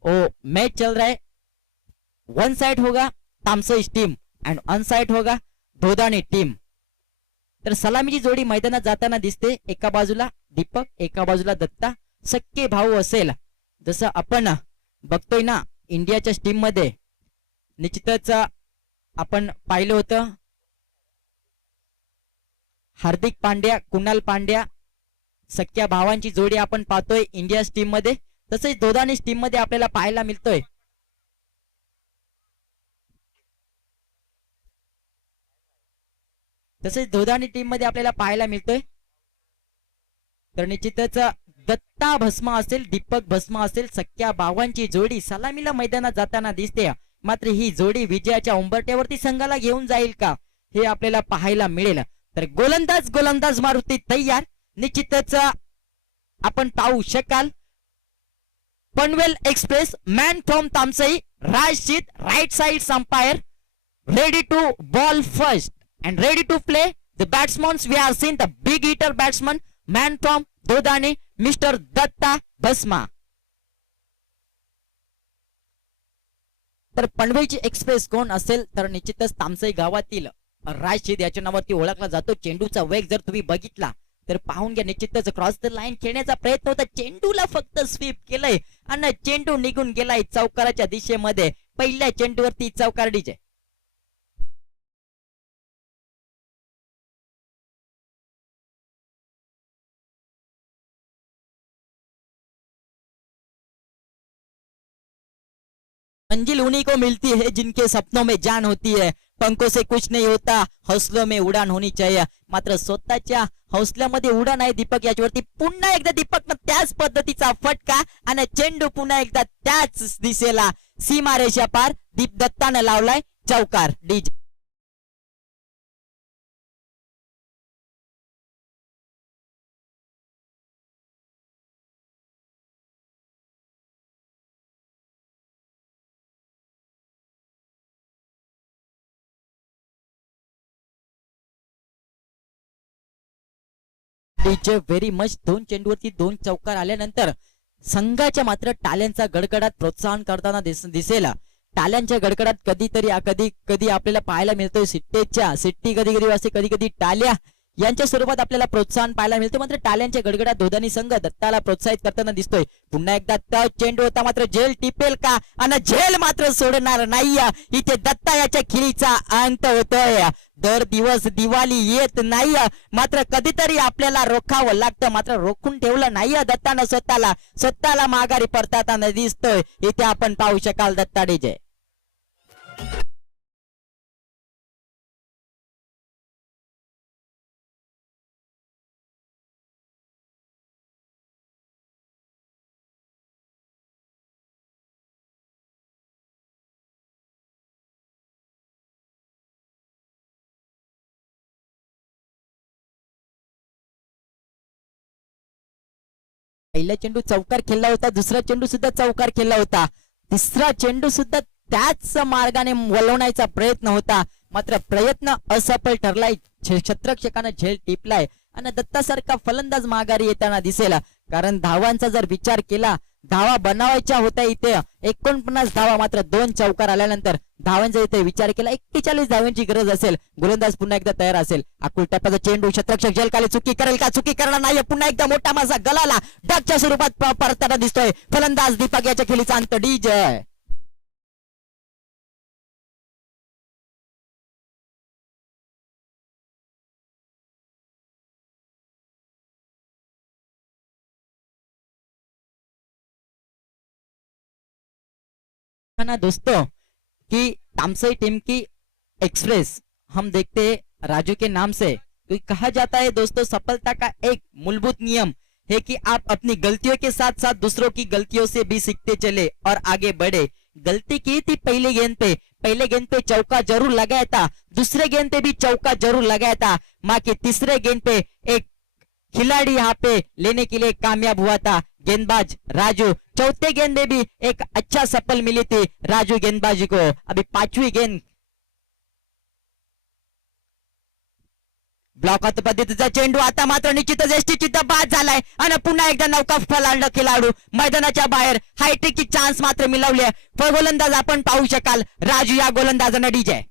वो मैच चल रहा है, वन साइड होगा Tamsai team and an side होगा धोदानी टीम. तर सलामीची जोडी मैदानात जाताना दिसते. एका बाजूला दीपक, एका बाजूला दत्ता. सक्के भाऊ असेल जसं आपण बघतोय ना इंडियाच्या टीम मध्ये. निश्चितच आपण पाहिलं होतं हार्दिक पांड्या, कुणाल पांड्या, सख्या भावांची जोडी आपण पाहतोय इंडिया टीम मध्ये. तसेच धोदानी टीम मध्ये आपल्याला पाहायला मिळतोय. तसेच धोदानी टीम मध्ये आपल्याला पाहायला मिळतोय. तर निश्चितच दत्ता भस्मा असेल, दीपक भस्मा असेल, सख्या भावांची जोडी सलामीला मैदानात जाताना दिसते. मात्र ही जोडी विजयाच्या उंबरट्यावरती संघाला घेऊन जाईल का हे आपल्याला पाहायला मिळेल. तर गोलंदाज मारुती तयार. निश्चितच आपण पाहू शकाल Panvel express man from Tamsai Rajsheet right side umpire ready to ball first and ready to play the batsmen. We have seen the big hitter batsman man from Dodani, Mr. Datta Basma. तर पनवेलची एक्सप्रेस कोण असेल तर निश्चितच तामसई गावातील राजशीत याच्या नावावरती ओळखला जातो. चेंडूचा वेग जर तुम्ही बघितला तर पाहून घ्या. निश्चितच क्रॉस द लाईन खेळण्याचा प्रयत्न होता, चेंडूला फक्त स्वीप केलंय आणि चेंडू निघून गेलाय चौकाराच्या दिशेमध्ये. पहिल्या चेंडूवरती चौकार डीजे. मंजिल उन्हीं को मिलती है जिनके सपनों में जान होती है, पंखों से कुछ नहीं होता, हौसलों में उडान होनी चाहिए. मात्र स्वतःच्या हौसल्यामध्ये उडान आहे दीपक याच्यावरती. पुन्हा एकदा दीपकनं त्याच पद्धतीचा फटका आणि चेंडू पुन्हा एकदा त्याच दिशेला सीमारेषा पार दीप दत्तानं लावलाय चौकार. DJ DJ very much. दोन चेंडूवरती दोन चौकार आल्यानंतर संघाच्या मात्र टाळ्यांचा गडगडाट प्रोत्साहन करताना दिसेल. टाळ्यांच्या गडगडाट कधीतरी कधी कधी आपल्याला पाहायला मिळतोय सिट्टेच्या सिट्टी, कधी कधी वाजते, कधी कधी टाळ्या यांच्या स्वरूपात आपल्याला प्रोत्साहन पाहायला मिळते. मात्र टाळ्यांच्या गडगडाट दोधानी संघ दत्ताला प्रोत्साहित करताना दिसतोय. पुन्हा एकदा त्या चेंडू होता, मात्र झेल टिपेल का? आणि झेल मात्र सोडणार नाही. इथे दत्ता याच्या खिळीचा अंत होतोय. दर दिवस दिवाळी येत नाही, मात्र कधीतरी आपल्याला रोखावं लागतं. मात्र रोखून ठेवलं नाही दत्तानं स्वतःला माघारी परतताना दिसतोय. इथे आपण पाहू शकाल दत्ता डीजे. पहिला चेंडू चौकार खेळला होता, दुसरा चेंडू सुद्धा चौकार खेळला होता, तिसरा चेंडू सुद्धा त्याच मार्गाने वळवण्याचा प्रयत्न होता. मात्र प्रयत्न असफल ठरलाय. क्षेत्ररक्षकानं झेल टिपलाय आणि दत्तासारखा फलंदाज माघारी येताना दिसेल. कारण धावांचा जर विचार केला, धावा बनावायच्या होत्या इथे 49 धावा, मात्र दोन चौकार आल्यानंतर धावांचा इथे विचार केला 41 धावांची गरज असेल. गोलंदाज पुन्हा एकदा तयार असेल. आकुल टप्प्याचा चेंडू, क्षेत्ररक्षक जेलखाली चुकी करेल का? चुकी करणार नाही. पुन्हा एकदा मोठा माझा गलाला डकच्या स्वरूपात परताना दिसतोय. फलंदाज दीपक याच्या खेळीचा अंत. डीजे दोस्तों कि तामसई टीम की एक्सप्रेस हम देखते हैं राजू के नाम से, क्योंकि कहा जाता है दोस्तों सफलता का एक मूलभूत नियम है कि आप अपनी गलतियों के साथ साथ दूसरों की गलतियों से भी सीखते चले और आगे बढ़े. गलती की थी पहले गेंद पे चौका जरूर लगाया था, दूसरे गेंद पे भी चौका जरूर लगाया था, माँ के तीसरे गेंद पे एक खिलाड़ी यहाँ पे लेने के लिए कामयाब हुआ था, गेंदबाज राजू. चौथे गेंद में भी एक अच्छा सफल मिली थी राजू गेंदबाजी को. अभी पांचवी गेंद ब्लॉक पद्धतीचा चेंडू आता मात्र निश्चितच एसटी बाद झालाय आणि पुन्हा एकदा नौका फलांड खेळाडू मैदानाच्या बाहेर हायट्रिकची चान्स मात्र मिळवली आहे. गोलंदाज आपण पाहू शकाल राजू या गोलंदाजाने. डीजे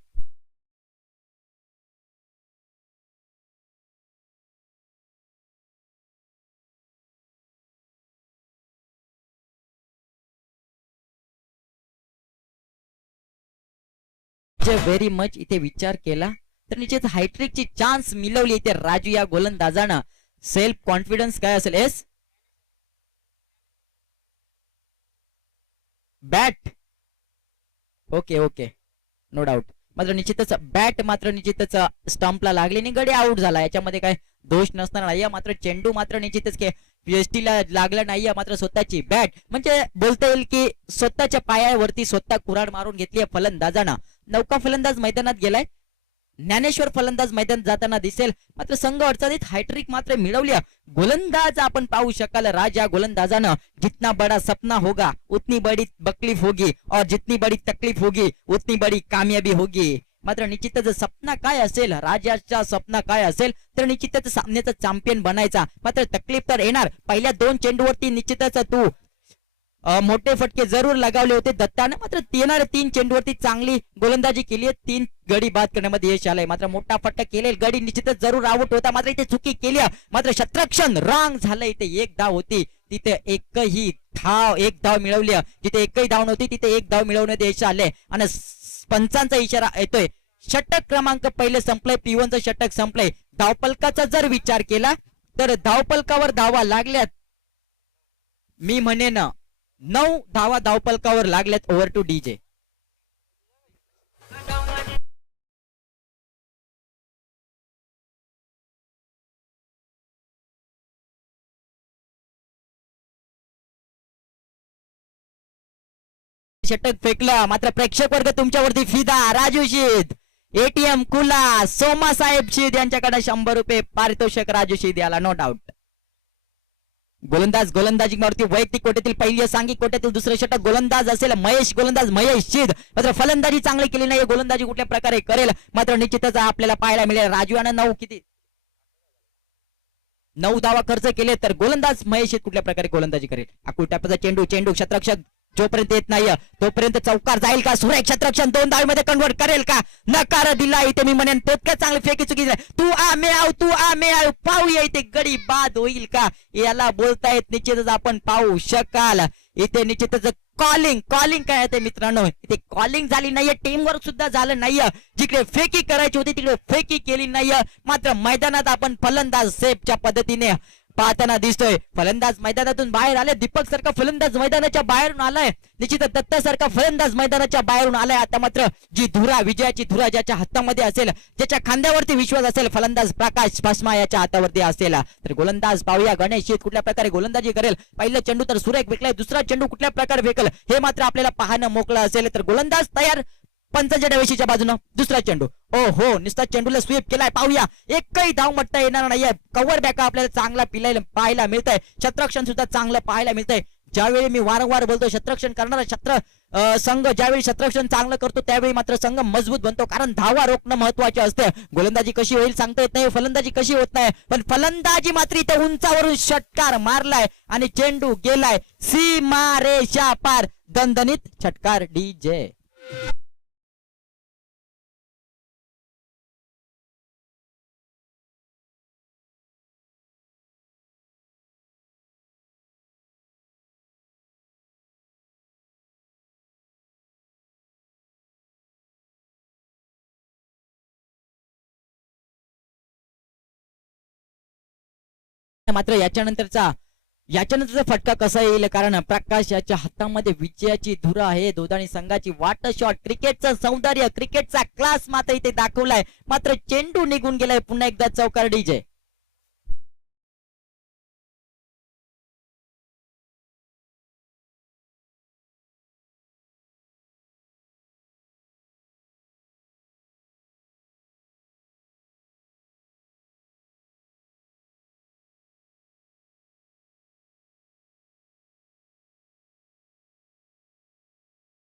व्हेरी मच इथे विचार केला तर निश्चित हायट्रिकची चान्स मिळवली इथे राजू या गोलंदाजानं. सेल्फ कॉन्फिडन्स काय असेल? Yes bat okay okay no doubt. मात्र निश्चितच बॅट मात्र निश्चितच स्टंपला लागली आणि गडी आउट झाला. याच्यामध्ये काय दोष नसणार नाही. मात्र चेंडू मात्र निश्चितच पीएचटीला लागला नाही. मात्र स्वतःची बॅट म्हणजे बोलता येईल की स्वतःच्या पायावरती स्वतः कुऱ्हाड मारून घेतली फलंदाजानं. नौका फलंदाज मैदानात गेलाय, ज्ञानेश्वर फलंदाज मैदान जाताना दिसेल. मात्र संघ अडचणीत हायट्रिक मात्र मिळवली. गोलंदाज आपण पाहू शकाल राज या गोलंदाजानं. जितना बड़ा सपना होगा उतनी बड़ी तकलीफ होगी और जितनी बड़ी तकलीफ होगी उतनी बड़ी कामयाबी होगी. मात्र निश्चितच सपना काय असेल, राजाचा सपना काय असेल तर निश्चितच सामन्याचा चॅम्पियन बनायचा. मात्र तकलीफ तर येणार. पहिल्या दोन चेंडूवरती निश्चितच तू मोठे फटके जरूर लगावले होते दत्ताने. मात्र येणाऱ्या तीन चेंडूवरती चांगली गोलंदाजी केली आहे. 3 गडी बाद करण्यामध्ये यश आलंय. मात्र मोठा फटका केले, गडी निश्चितच जरूर आउट होता. मात्र इथे चुकी केली. मात्र शतरक्षण रॉंग झालं. इथे एक धाव होती, तिथे एक धाव मिळवली. जिथे एकही धाव नव्हती तिथे एक धाव मिळवण्यात यश आले. आणि पंचांचा इशारा येतोय. षटक क्रमांक पहिले संपलंय, P1चं षटक संपलंय. धावपलकाचा जर विचार केला तर धावपलकावर धावा लागल्यात, मी म्हणेन 9 धावा धावपलकावर लागल्यात. Over two DJ. षटक फेकलं, मात्र प्रेक्षक वर्ग तुमच्यावरती फिदा. राजू शीद, एटीएम कुला, सोमा साहेब शीद यांच्याकडे 100 रुपये पारितोषिक राजू शीद याला, नो डाऊट. गोलंदाज गोलंदाजीवरती वैयक्तिक कोट्यातील पहिली, सांघिक कोट्यातील दुसरं षटक. गोलंदाज असेल महेश, गोलंदाज महेश शीद. मात्र फलंदाजी चांगली केली नाही, गोलंदाजी कुठल्या प्रकारे करेल मात्र निश्चितच आपल्याला पाहायला मिळेल. राजू यानं 9 किती 9 धावा खर्च केले, तर गोलंदाज महेश कुठल्या प्रकारे गोलंदाजी करेल. अकुटापाचा चेंडू, चेंडू क्षेत्ररक्षक जोपर्यंत येत नाही तोपर्यंत चौकार जाईल का. सुरेख क्षेत्ररक्षण 2 धावेमध्ये कन्वर्ट करेल का. नकार दिला इथे, मी म्हणेन तितक्या चांगली फेकी चुकी. तू आमे आव, तू आमे आव. पाहूया इथे गडी बाद होईल का, याला बोलतायत. निश्चितच आपण पाहू शकाल इथे. निश्चितच कॉलिंग काय आहे मित्रांनो, इथे कॉलिंग झाली नाहीये, टीम वर्क सुद्धा झालं नाहीये. जिकडे फेकी करायची होती तिकडे फेकी केली नाहीये. मात्र मैदानात आपण फलंदाज सेफच्या पद्धतीने पाहताना दिसतोय. फलंदाज मैदानातून बाहेर आले, दीपक सारखा फलंदाज मैदानाच्या बाहेरून आलाय, निश्चित दत्त सारखा फलंदाज मैदानाच्या बाहेरून आलाय. आता मात्र जी धुरा, विजयाची धुरा ज्याच्या हातामध्ये असेल, ज्याच्या खांद्यावरती विश्वास असेल, फलंदाज प्रकाश भस्मा याच्या हातावरती असेल, तर गोलंदाज पाहूया गणेश शीत कुठल्या प्रकारे गोलंदाजी करेल. पहिलं चेंडू तर सुरेख फेकलाय, दुसरा चेंडू कुठल्या प्रकारे फेकल हे मात्र आपल्याला पाहणं मोकळं असेल. तर गोलंदाज तयार, पंचांच्या डावेशीच्या बाजूनं दुसरा चेंडू. ओ हो, नुसता चेंडूला स्वीप केलाय. पाहूया एकही धाव म्हणता येणार नाहीये. कव्हर बॅक आपल्याला चांगला पाहायला मिळतंय, क्षेत्ररक्षण सुद्धा चांगलं पाहायला मिळतंय. ज्यावेळी मी वारंवार बोलतो, क्षेत्ररक्षण करणारा संघ ज्यावेळी क्षेत्ररक्षण चांगलं करतो त्यावेळी मात्र संघ मजबूत बनतो, कारण धावा रोखणं महत्वाचे असते. गोलंदाजी कशी होईल सांगता येत नाही, फलंदाजी कशी होत नाही, पण फलंदाजी मात्र इथे उंचावरून षटकार मारलाय आणि चेंडू गेलाय सीमारेषा पार. दणदणीत षटकार DJ. मात्र याच्यानंतरचा फटका कसा येईल, कारण प्रकाश याच्या हातामध्ये विजयाची धुरा आहे. दोन्ही संघाची वाट शॉट, क्रिकेटचं सौंदर्य, क्रिकेटचा क्लास मात्र इथे दाखवलाय. मात्र चेंडू निघून गेलाय. पुन्हा एकदा चौकार DJ.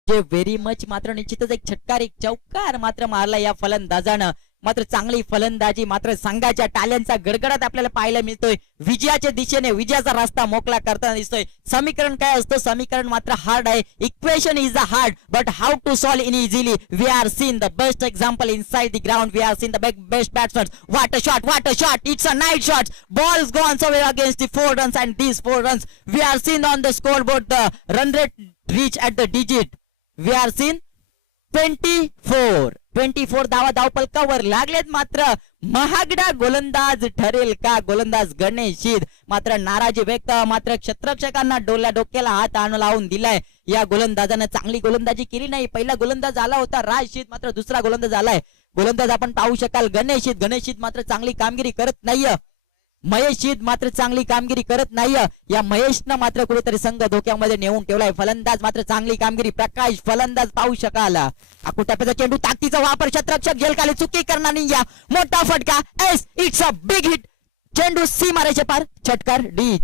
Very much. मात्र निश्चितच एक षटकार, एक चौकार मात्र मारला या फलंदाजानं. मात्र चांगली फलंदाजी, मात्र संघाच्या टाळ्यांचा गडगडाट आपल्याला पाहायला मिळतोय. विजयाच्या दिशेने विजयाचा रस्ता मोकळा करताना दिसतोय. समीकरण काय असतं, समीकरण मात्र हार्ड आहे. Equation is a hard but how to solve in easily. We are seen the best example inside the ground. We are seen the best batsman. What a shot, what a shot. It's a night shot. Balls gone away against the 4 runs and these 4 runs. We are seen on the scoreboard the run rate reach at the digit. We are seen 24 धावा धावपलकावर लागलेत. मात्र महागडा गोलंदाज ठरेल का गोलंदाज गणेश शीद. मात्र नाराजी व्यक्त, मात्र क्षेत्ररक्षकांना डोक्याला हात आणून लावून दिलाय. या गोलंदाजानं चांगली गोलंदाजी केली नाही. पहिला गोलंदाज आला होता राज शीद, मात्र दुसरा गोलंदाज आलाय. गोलंदाज आपण पाहू शकाल गणेश शीद मात्र चांगली कामगिरी करत नाहीये. महेश शीद मात्र चांगली कामगिरी करत नाहीये. या महेशनं मात्र कुठेतरी संघ धोक्यामध्ये नेऊन ठेवलाय. फलंदाज मात्र चांगली कामगिरी, प्रकाश फलंदाज पाहू शकाल. अकुटाप्याचा चेंडू, ताकदीचा वापर, क्षेत्ररक्षक झेलखाली, चुकी करणार नाही. या मोठा फटका. It's a big hit. चेंडू सीमारेषे पार, षटकार D.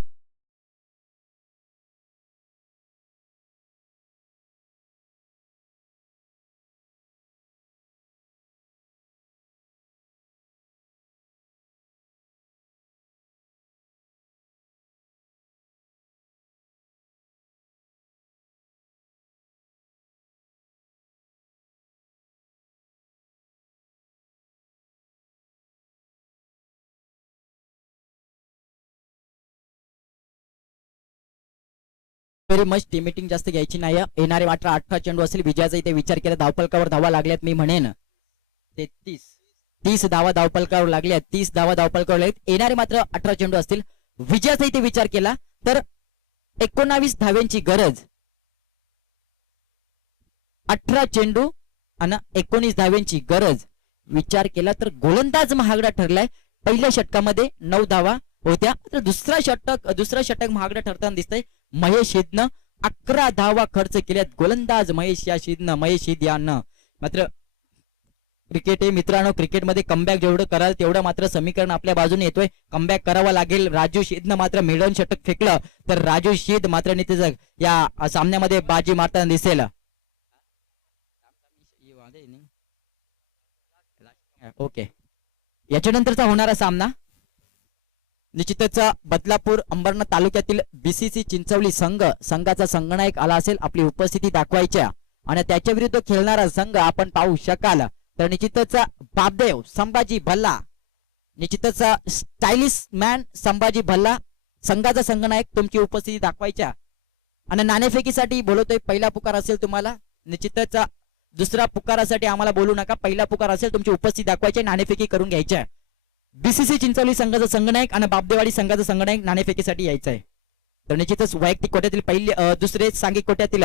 Very much. Team meeting जास्त घ्यायची नाही. येणारे मात्र 18 चेंडू असेल. विजयाचा इथे विचार केला. धावपलकावर धावा लागल्यात, मी म्हणेन 30 धावा धावपलकावर लागल्यात. 30 धावा धावपलकावर लागल्यात. येणारे मात्र 18 चेंडू असतील. विजयाचा इथे विचार केला तर 19 धाव्यांची गरज. 18 चेंडू आणि 19 धाव्यांची गरज विचार केला तर गोलंदाज महागडा ठरलाय. पहिल्या षटकामध्ये 9 धावा होत्या, तर दुसरा षटक महागडा ठरताना दिसतंय महेश शीदनं. 11 धावा खर्च केल्यात गोलंदाज महेश हिद यानं. मात्र क्रिकेट हे मित्रांनो, क्रिकेटमध्ये कमबॅक जेवढं कराल तेवढं मात्र समीकरण आपल्या बाजूने येतोय. कमबॅक करावा लागेल. राजू शीदनं मात्र मिडन षटक फेकलं तर राजू शीद मात्र नितेश या सामन्यामध्ये बाजी मारताना दिसेल. ओके, याच्यानंतरचा होणारा सामना निश्चितच बदलापूर अंबरनाथ तालुक्यातील बीसीसी चिंचवली संघाचा संघनायक आला असेल आपली उपस्थिती दाखवायच्या आणि त्याच्या विरुद्ध खेळणारा संघ आपण पाहू शकाल. तर निश्चितच बापदेव संभाजी भल्ला, निश्चितच स्टायलिश मॅन संभाजी भल्ला संघाचा संघनायक तुमची उपस्थिती दाखवायच्या आणि नाणेफेकीसाठी बोलवतोय. पहिला पुकार असेल तुम्हाला, निश्चितच दुसरा पुकारासाठी आम्हाला बोलू नका. पहिला पुकार असेल तुमची उपस्थिती दाखवायची, नाणेफेकी करून घ्यायच्या. बीसीसी चिंचवली संघाचा संघनायक आणि बापदेवाडी संघाचा संघनायक नाणेफेकीसाठी यायचा आहे. तर निश्चितच वैयक्तिक कोट्यातील पहिले दुसरे सांघिक कोट्यातील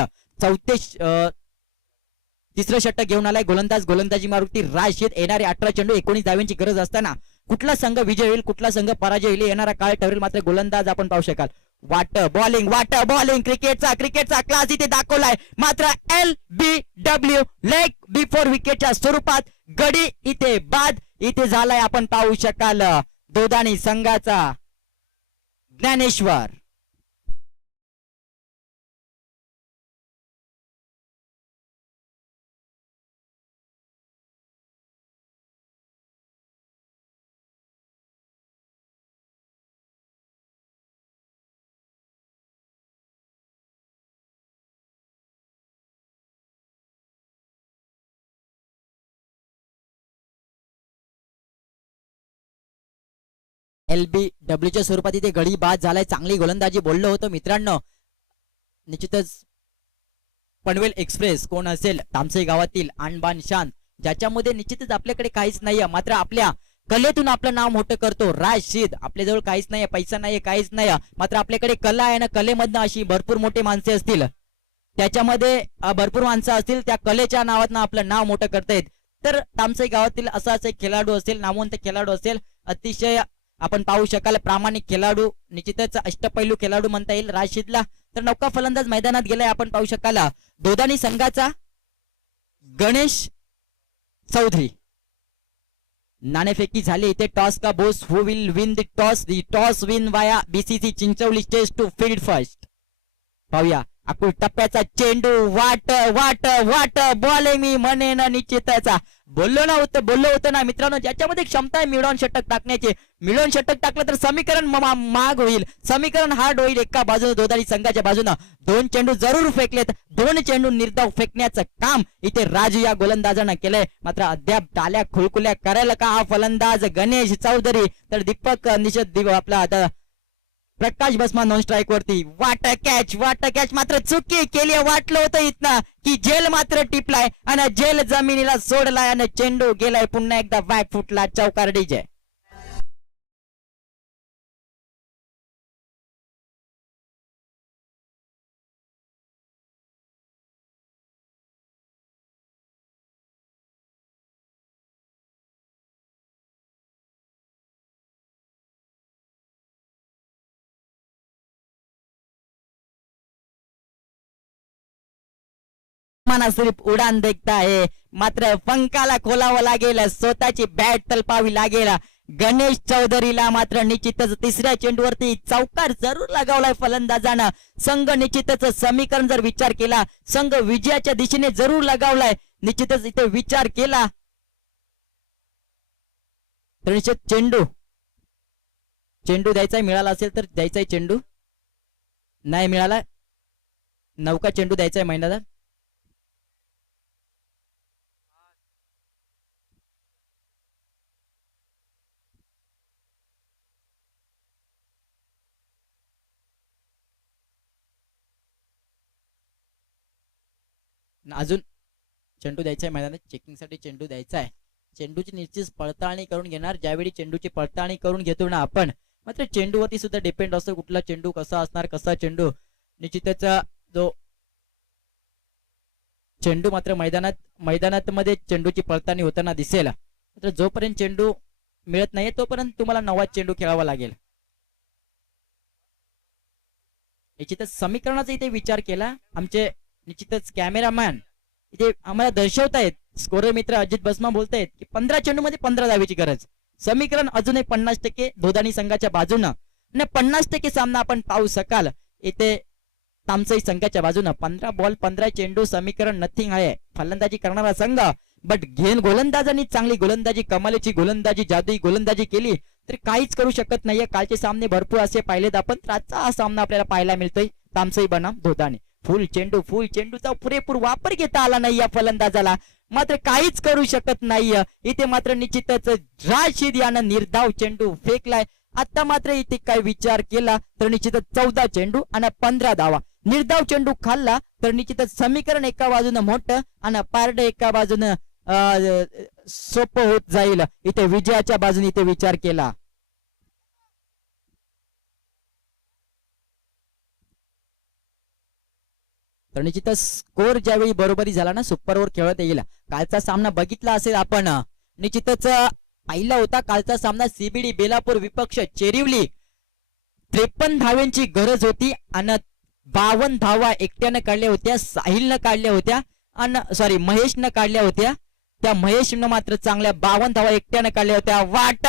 तिसरं षटक घेऊन आलाय गोलंदाजी मारुती राशीद. येणारे 18 चेंडू 19 धाव्यांची गरज असताना कुठला संघ विजय होईल कुठला संघ पराजय होईल येणारा काळ ठरेल. मात्र गोलंदाज आपण पाहू शकाल. वाट बॉलिंग क्रिकेटचा क्लास इथे दाखवलाय. मात्र LBW लेग बिफोर विकेटच्या स्वरूपात गडी इथे बाद इथे झालाय. आपण पाहू शकाल दोदानी संघाचा ज्ञानेश्वर. LBWच्या स्वरूपात इथे गडी बाद झालाय. चांगली गोलंदाजी बोललो होतो मित्रांनो. निश्चितच पनवेल एक्सप्रेस कोण असेल तामसे गावातील आणबान शान, ज्याच्यामध्ये निश्चितच आपल्याकडे काहीच नाहीये मात्र आपल्या कलेतून आपलं नाव मोठं करतो राशीद. आपल्याजवळ काहीच नाहीये, पैसा नाहीये, काहीच नाही, मात्र आपल्याकडे कला आहे ना. कलेमधनं अशी भरपूर मोठे माणसे असतील, त्याच्यामध्ये भरपूर माणसं असतील, त्या कलेच्या नावातनं आपलं नाव मोठं करतायत. तर तामसे गावातील असाच एक खेळाडू असेल, नामवंत खेळाडू असेल, अतिशय आपण पाहू शकाल प्रामाणिक खेळाडू, निश्चितच अष्टपैलू खेळाडू म्हणता येईल राशीदला. तर नौका फलंदाज मैदानात गेलाय. आपण पाहू शकाल दोदानी संघाचा गणेश चौधरी. नाणेफेकी झाली इथे. टॉस का boss, who will win the toss? The toss win via BCC Chinchwali chose to field first. पाहूया अकुल टप्प्याचा चेंडू. वाट बॉलिंग मी म्हणेन निश्चितच बोललो होतं ना मित्रांनो, ज्याच्यामध्ये क्षमता आहे मिळवून षटक टाकण्याची. मिळवून षटक टाकलं तर समीकरण महाग होईल, समीकरण हार्ड होईल. एका बाजूने दोदानी संघाच्या बाजूनं 2 चेंडू जरूर फेकलेत. 2 चेंडू निर्धाव फेकण्याचं काम इथे राजू या गोलंदाजानं केलंय. मात्र अद्याप टाल्या खुळकुल्या करायला का हा फलंदाज गणेश चौधरी. तर दीपक निषेध आपला प्रकाश बसमा नॉन स्ट्राईक वरती. वाट कॅच मात्र चुकी केली. वाटलं होतं इथनं की जेल मात्र टिपलाय आणि जेल जमिनीला सोडलाय आणि चेंडू गेलाय पुन्हा एकदा बॅक फुटला. चौकार डीजे. मना सिर्फ उडान देखता है, मात्र पंखाला खोलावं लागेल, स्वतःची बॅट तलपावी लागेल. गणेश चौधरीला मात्र निश्चितच तिसऱ्या चेंडूवरती चौकार जरूर लगावलाय फलंदाजानं. संघ निश्चितच समीकरण जर विचार केला, संघ विजयाच्या दिशेने जरूर लगावलाय. निश्चितच इथे विचार केला तर निश्चित चेंडू द्यायचा मिळाला असेल तर द्यायचा चेंडू. नाही मिळाला, नौका चेंडू द्यायचा मैदानात. अजून चेंडू द्यायचा आहे मैदानात. चेकिंगसाठी चेंडू द्यायचा आहे. चेंडूची निश्चित पडताळणी करून घेणार. ज्यावेळी चेंडूची पडताळणी करून घेतो ना आपण, मात्र चेंडूवरती सुद्धा डिपेंड असतो कुठला चेंडू कसा असणार, कसा चेंडू. निश्चितच जो चेंडू मात्र मैदानात मध्ये चेंडूची पडताळणी होताना दिसेल. मात्र जोपर्यंत चेंडू मिळत नाहीये तोपर्यंत तुम्हाला 9 चेंडू खेळावा लागेल. निश्चितच समीकरणाचा इथे विचार केला आमचे निश्चितच कॅमेरामॅन इथे आम्हाला दर्शवतायत, स्कोरर मित्र अजित बसमा बोलतायत की 15 चेंडू मध्ये 15 धावेची गरज. समीकरण अजूनही 50% धोदानी संघाच्या बाजूनं आणि 50% सामना आपण पाहू शकाल इथे तामसई संघाच्या बाजूनं. 15 बॉल 15 चेंडू समीकरण नथिंग आहे. फलंदाजी करणारा संघ, बट घेन गोलंदाजांनी चांगली गोलंदाजी, कमालीची गोलंदाजी, जादुई गोलंदाजी केली तर काहीच करू शकत नाहीये. कालचे सामने भरपूर असे पाहिलेत आपण, तर आजचा हा सामना आपल्याला पाहायला मिळतोय तामसई बनाम धोदाने. फुल चेंडूचा पुरेपूर वापर घेता आला नाही या फलंदाजाला, मात्र काहीच करू शकत नाहीये. इथे मात्र निश्चितच राशिद यानं निर्धाव चेंडू फेकलाय. आता मात्र इथे काय विचार केला तर निश्चितच 14 चेंडू आणि 15 धावा. निर्धाव चेंडू खाल्ला तर निश्चितच समीकरण एका बाजूनं मोठं आणि पारडे एका बाजूनं सोपं होत जाईल. इथे विजयाच्या बाजूने इथे विचार केला. तर निश्चितच स्कोर ज्यावेळी बरोबरी झाला ना, सुपर ओव्हर खेळत येईल. कालचा सामना बघितला असेल आपण, निश्चितच पाहिला होता कालचा सामना. सीबीडी बेलापूर विपक्ष चेरिवली 53 धाव्यांची गरज होती आणि 52 धावा एकट्यानं काढल्या होत्या, साहिलनं काढल्या होत्या आणि महेशनं काढल्या होत्या. त्या महेशनं मात्र चांगल्या 52 धावा एकट्यानं काढल्या होत्या. वाट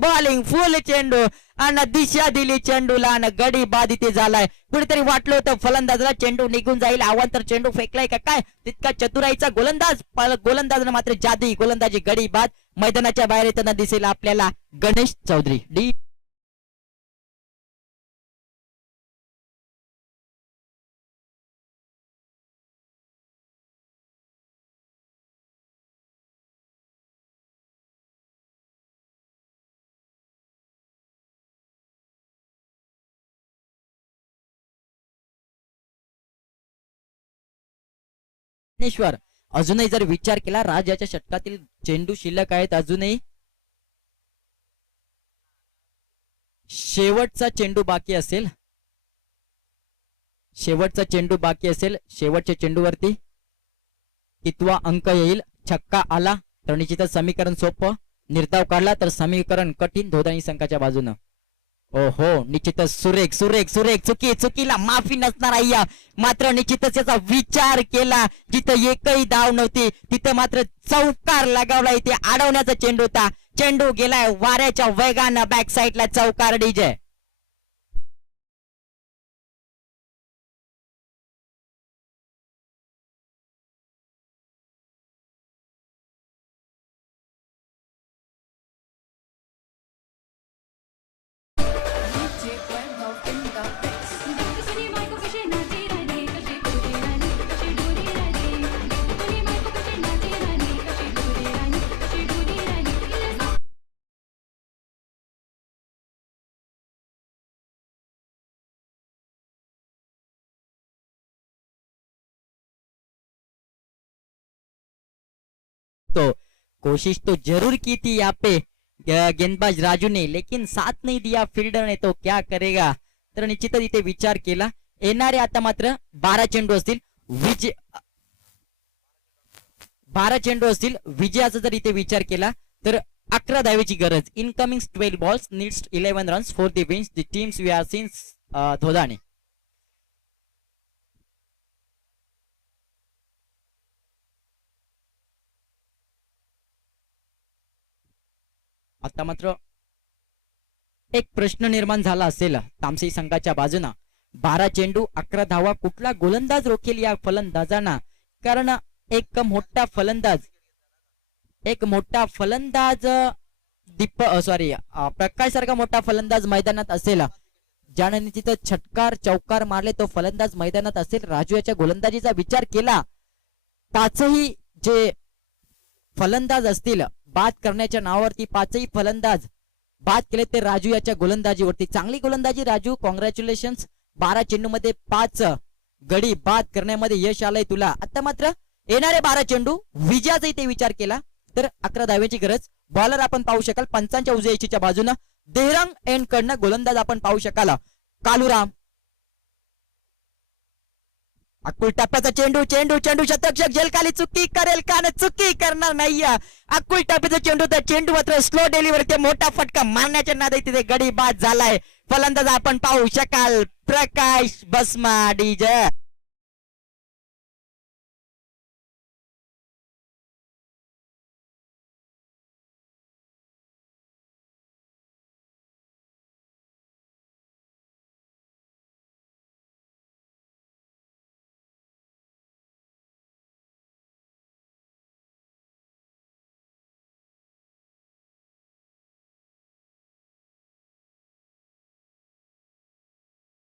बॉलिंग फुल चेंडू आणि दिशा दिली चेंडूला आणि गडी बाद इथे झालाय. कुठेतरी वाटलं होतं फलंदाजाला चेंडू निघून जाईल, अवांतर चेंडू फेकलाय का काय, तितका चतुराईचा गोलंदाजानं मात्र जादुई गोलंदाजी, गडी बाद. मैदानाच्या बाहेर येताना दिसेल आपल्याला गणेश चौधरी. अजूनही जर विचार केला, राजाच्या षटकातील चेंडू शिल्लक आहेत अजूनही. शेवटचा चेंडू बाकी असेल, शेवटच्या चेंडूवरती कितवा अंक येईल. छक्का आला तर निश्चितच समीकरण सोपं, निर्धाव काढला तर समीकरण कठीण धोदानी संघाच्या बाजूनं. ओहो, निश्चितच सुरेख चुकीला माफी नसणार आहे. मात्र निश्चितच याचा विचार केला, जिथं एकही धाव नव्हती तिथे मात्र चौकार लगावला. इथे अडवण्याचा चेंडू होता, चेंडू गेलाय वाऱ्याच्या वेगानं बॅक साईडला. चौकार डीजे. तो कोशिश तो जरूर की थी यहाँ पे गेंदबाज राजू ने, लेकिन साथ नहीं दिया फील्डर ने, तो क्या करेगा. तर निश्चितच इथे विचार केला. येणारे आता मात्र 12 चेंडू असतील. 12 चेंडू असतील. विजयाचा जर इथे विचार केला तर 11 धावेची गरज. Incoming 12 balls needs 11 runs for the wins. The teams we are seen धोदाने. आता मात्र एक प्रश्न निर्माण झाला असेल तामसी संघाच्या बाजूना. 12 चेंडू 11 धावा, कुठला गोलंदाज रोखेल या फलंदाजांना. कारण एक मोठा फलंदाज प्रकाश सारखा मोठा फलंदाज मैदानात असेल, ज्याने तिथं छटकार चौकार मारले, तो फलंदाज मैदानात असेल. राजू याच्या गोलंदाजीचा विचार केला. 5ही जे फलंदाज असतील बाद करण्याच्या नावावरती, 5ही फलंदाज बाद केले ते राजू याच्या गोलंदाजीवरती. चांगली गोलंदाजी राजू, कॉंग्रॅच्युलेशन्स. 12 चेंडू मध्ये 5 गडी बाद करण्यामध्ये यश आलंय तुला. आता मात्र येणारे 12 चेंडू विजयाचा इथे विचार केला तर 11 धावेची गरज. बॉलर आपण पाहू शकाल पंचांच्या उजव्या इच्छेच्या बाजूनं देहरंग एंड कडनं गोलंदाज आपण पाहू शकाल कालुराम. अकुल टप्प्याचा चेंडू चेंडू चेंडू शतरक्षक झेलखाली चुकी करेल का चुकी करणार नाही अकुल टप्प्याचा चेंडू तर चेंडू मात्र स्लो डिलिव्हरी ते मोठा फटका मारण्याच्या नादात तिथे गडी बाद झालाय फलंदाज आपण पाहू शकाल प्रकाश बसमा डीजे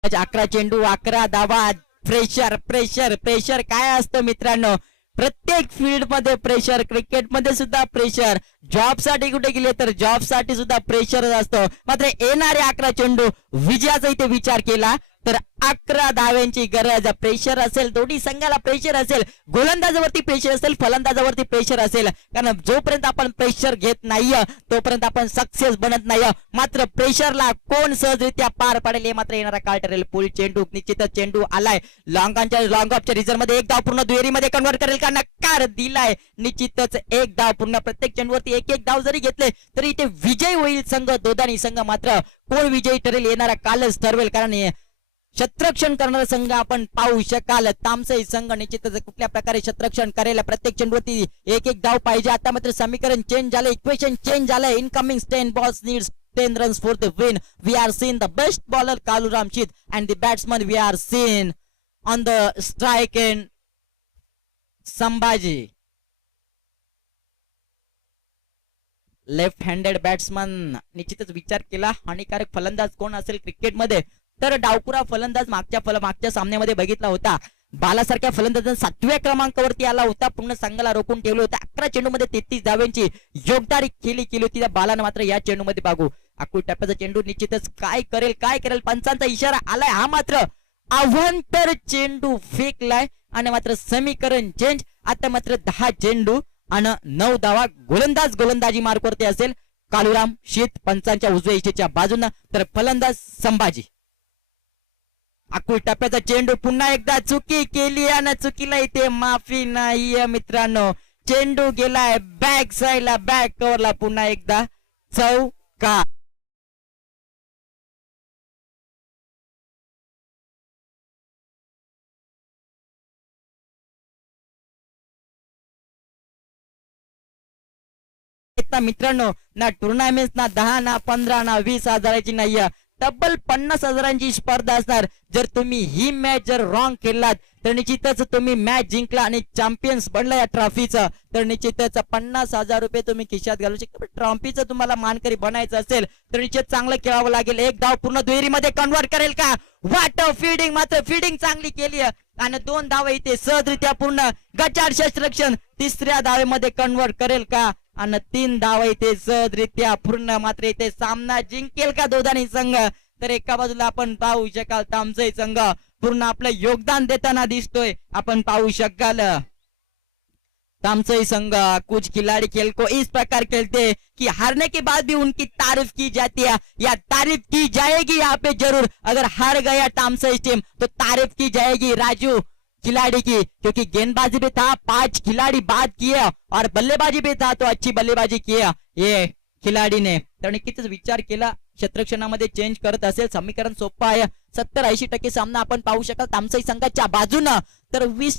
अकरा चेंडू 11 धावा प्रेशर प्रेशर प्रेशर काय असतं मित्रांनो प्रत्येक फील्ड मध्ये प्रेशर क्रिकेटमध्ये सुद्धा प्रेशर जॉब साठी कुठे गेले तर जॉब साठी सुद्धा प्रेशर असतो मात्र येणारे 11 चेंडू विजयाचा इथे विचार केला तर 11 धाव्यांची गरज प्रेशर असेल दोन्ही संघाला प्रेशर असेल गोलंदाजावरती प्रेशर असेल फलंदाजावरती प्रेशर असेल कारण जोपर्यंत आपण प्रेशर घेत नाहीये तोपर्यंत आपण सक्सेस बनत नाही मात्र प्रेशरला कोण सहजरित्या पार पाडेल हे मात्र येणारा काळ ठरेल पुढील चेंडू निश्चितच चेंडू आलाय लॉंग ऑफच्या रिझर्व मध्ये एक धाव पूर्ण दुहेरीमध्ये कन्वर्ट करेल का नकार दिलाय निश्चितच एक धाव पूर्ण प्रत्येक चेंडूवरती एक एक धाव जरी घेतले तरी इथे विजय होईल संघ दोदानी संघ मात्र कोण विजयी ठरेल येणारा कालच ठरवेल कारण शत्रक्षण करणारा संघ आपण पाहू शकाल तामसई संघ निश्चितच कुठल्या प्रकारे शत्रक्षण करेल प्रत्येक चेंडूवरती एक एक धाव पाहिजे आता मात्र समीकरण चेंज झालं इक्वेशन चेंज झालं incoming 10 balls needs 10 runs for the win we are seeing the best bowler Kalu Ramchit and the batsman we are seeing on the strike in Sambhaji left handed batsman निश्चितच विचार केला हानिकारक फलंदाज कोण असेल क्रिकेटमध्ये तर डावपुरा फलंदाज मागच्या सामन्यामध्ये बघितला होता बालासारख्या फलंदाजाने 7व्या क्रमांकावरती आला होता पूर्ण संघाला रोखून ठेवलं होतं 11 चेंडूमध्ये 33 धाव्यांची योगदारी केली होती त्या बालानं मात्र या चेंडूमध्ये बघू अकुल टप्प्याचा चेंडू निश्चितच काय करेल पंचांचा इशारा आलाय हा मात्र अवांतर चेंडू फेकलाय आणि मात्र समीकरण चेंज आता मात्र 10 चेंडू आणि 9 धावा गोलंदाजी मार्कवरती असेल कालुराम शीत पंचांच्या उजव्या इशेच्या बाजूने तर फलंदाज संभाजी अकुल टप्प्याचा चेंडू पुन्हा एकदा चुकी केली आणि चुकीला इथे माफी नाहीये मित्रांनो चेंडू गेलाय बॅक साईडला बॅक कव्हरला पुन्हा एकदा चौका मित्रांनो ना टुर्नामेंट ना 10 ना 15 ना 20 हजाराची नाही तब्बल 50 हजारांची स्पर्धा असणार जर तुम्ही ही मॅच जर रॉंग खेळलात तर निश्चितच तुम्ही मॅच जिंकला आणि चॅम्पियन्स बनला या ट्रॉफीचं तर निश्चितच 50,000 रुपये तुम्ही खिशात घालू शकता ट्रॉफीचं तुम्हाला मानकरी बनायचं असेल तर निश्चित चांगलं खेळावं लागेल एक धाव पूर्ण दुहेरीमध्ये कन्वर्ट करेल का वाट फील्डिंग मात्र फील्डिंग चांगली केली आणि 2 धावा इथे सहजरित्या पूर्ण गचाड शस्त्ररक्षण तिसऱ्या धावेमध्ये कन्वर्ट करेल का आणि 3 धावा इथे सहजरित्या पूर्ण मात्र इथे सामना जिंकेल का दोघांनी संघ तर एका बाजूला आपण पाहू शकाल तामसई संघ पूर्ण आपलं योगदान देताना दिसतोय आपण पाहू शकाल तामसई संघ कुछ खिलाड़ी खेल को इस प्रकार खेलते कि हारने के बाद भी उनकी तारीफ की जाती है या तारीफ की जाएगी यहाँ पे जरूर अगर हार गया तामसई टीम तो तारीफ की जाएगी राजू खिलाड़ी की क्योंकि गेंदबाजी भी था 5 खिलाड़ी बाद किए और बल्लेबाजी भी था तो अच्छी बल्लेबाजी किया ये खिलाड़ी ने तर नक्कीच विचार केला क्षेत्रक्षणामध्ये चेंज करत असेल समीकरण सोपं आहे 70-80% सामना आपण पाहू शकाल तामसई संघाच्या बाजूनं तर 20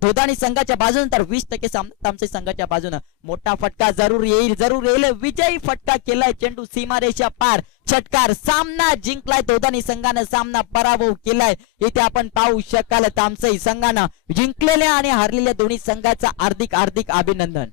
दोदानी संघाच्या बाजून तर 20% सामना तामसई संघाच्या बाजूनं मोठा फटका जरूर येईल विजयी फटका केलाय चेंडू सीमारेषा पार षटकार सामना जिंकलाय दोदानी संघानं सामना पराभव केलाय इथे आपण पाहू शकाल तामसई संघानं जिंकलेल्या आणि हारलेल्या दोन्ही संघाचा हार्दिक अभिनंदन